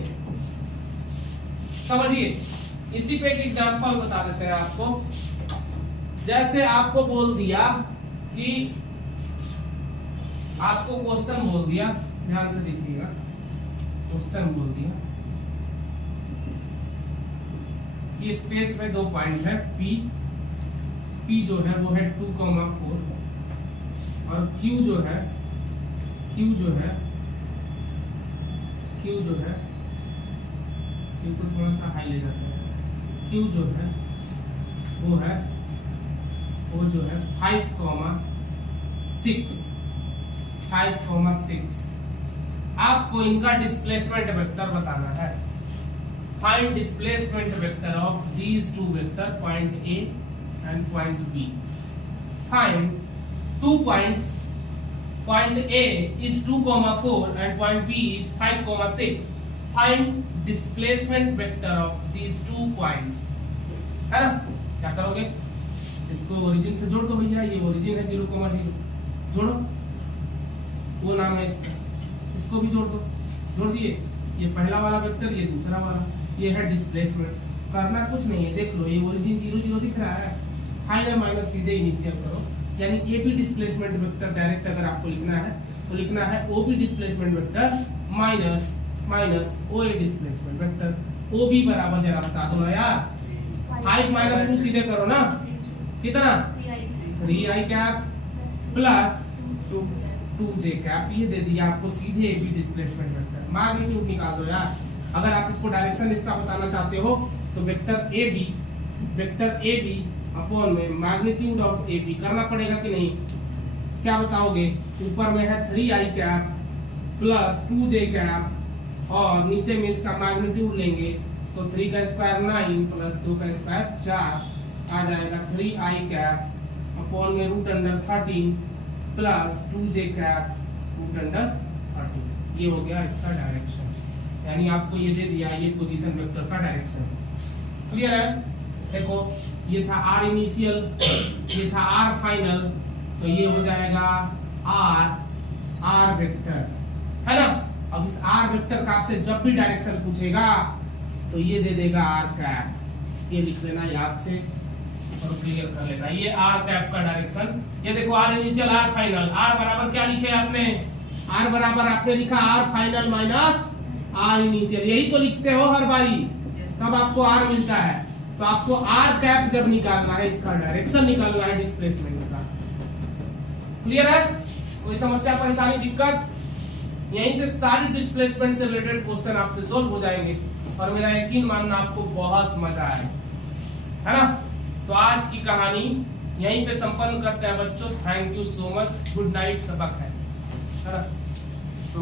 समझिए, इसी पे एक एग्जांपल बता देते हैं आपको। जैसे आपको बोल दिया कि आपको क्वेश्चन बोल दिया, ध्यान से देखिएगा, क्वेश्चन बोल दिया कि स्पेस में दो पॉइंट है P जो है वो है 2,4 और Q जो है Q को थोड़ा सा हाई ले जाते हैं। Q जो है वो जो है 5,6 आपको इनका डिस्प्लेसमेंट वेक्टर बताना है। Find displacement vector of these two vector point A and point B. Find 2 points. Point A is 2,4 and point B is 5,6. Find displacement vector of these 2 points. है ना? क्या करोगे? इसको ओरिजिन से जोड़ दो भैया, ये ओरिजिन है 0,0, जोड़ो, वो नाम है इसका, इसको भी जोड़ दो, जोड़ दिए, ये पहला वाला वेक्टर, ये दूसरा वाला, ये है डिस्प्लेसमेंट। करना कुछ नहीं है, देख लो, ये ओरिजिन 0,0 दिख रहा है, हाई या माइनस सीधे इनिशियल करो, यानी A B displacement vector direct अगर आपको लिखना है तो लिखना है O B displacement vector minus O A displacement vector. O B बराबर जरा बता दो ना यार, 5 - 2 सीधे करो ना, कितना 3i cap plus 2j cap, ये दे दिया आपको सीधे A B displacement vector. Magnitude निकाल दो यार, अगर आप इसको डायरेक्शन इसका बताना चाहते हो तो वेक्टर ए बी अपॉन में मैग्नीट्यूड ऑफ ए बी करना पड़ेगा कि नहीं? क्या बताओगे? ऊपर में है 3i cap plus 2j cap और नीचे में इसका मैग्नीट्यूड लेंगे तो 3 का स्क्वायर 9 प्लस 2 का स्क्वायर 4 आ जाएगा 3i कैप अपॉन में √13 प्लस 2j कैप √13। ये हो गया इसका डायरेक्शन, यानी आपको ये दे दिया, ये पोजीशन वेक्टर का डायरेक्शन। क्लियर है? देखो, ये था R इनिशियल, ये था R फाइनल, तो ये हो जाएगा R वेक्टर, है ना? अब इस R वेक्टर का आपसे जब भी डायरेक्शन पूछेगा तो ये दे देगा R कैप, ये लिख लेना याद से और क्लियर कर लेना, ये R कैप का डायरेक्शन। ये देखो, R initial R final, R बराबर क्या लिखे आपने? R बराबर आपने लिखा R final minus R initial, यही तो लिखते हो हर बारी, तब आपको R मिलता है। तो आपको R कैप जब निकालना है, इसका डायरेक्शन निकालना है डिस्प्लेसमेंट का। क्लियर है? कोई समस्या, परेशानी, दिक्कत? यहीं से सारी डिस्प्लेसमेंट से रिलेटेड क्वेश्चन आपसे सोल्व हो जाएंगे और मेरा यकीन मानना आपको बहुत मजा आए, है ना? तो आज की कहानी यहीं पे संपन्न करते हैं बच्चों। Thank you so much, good night. सबक है ना? तो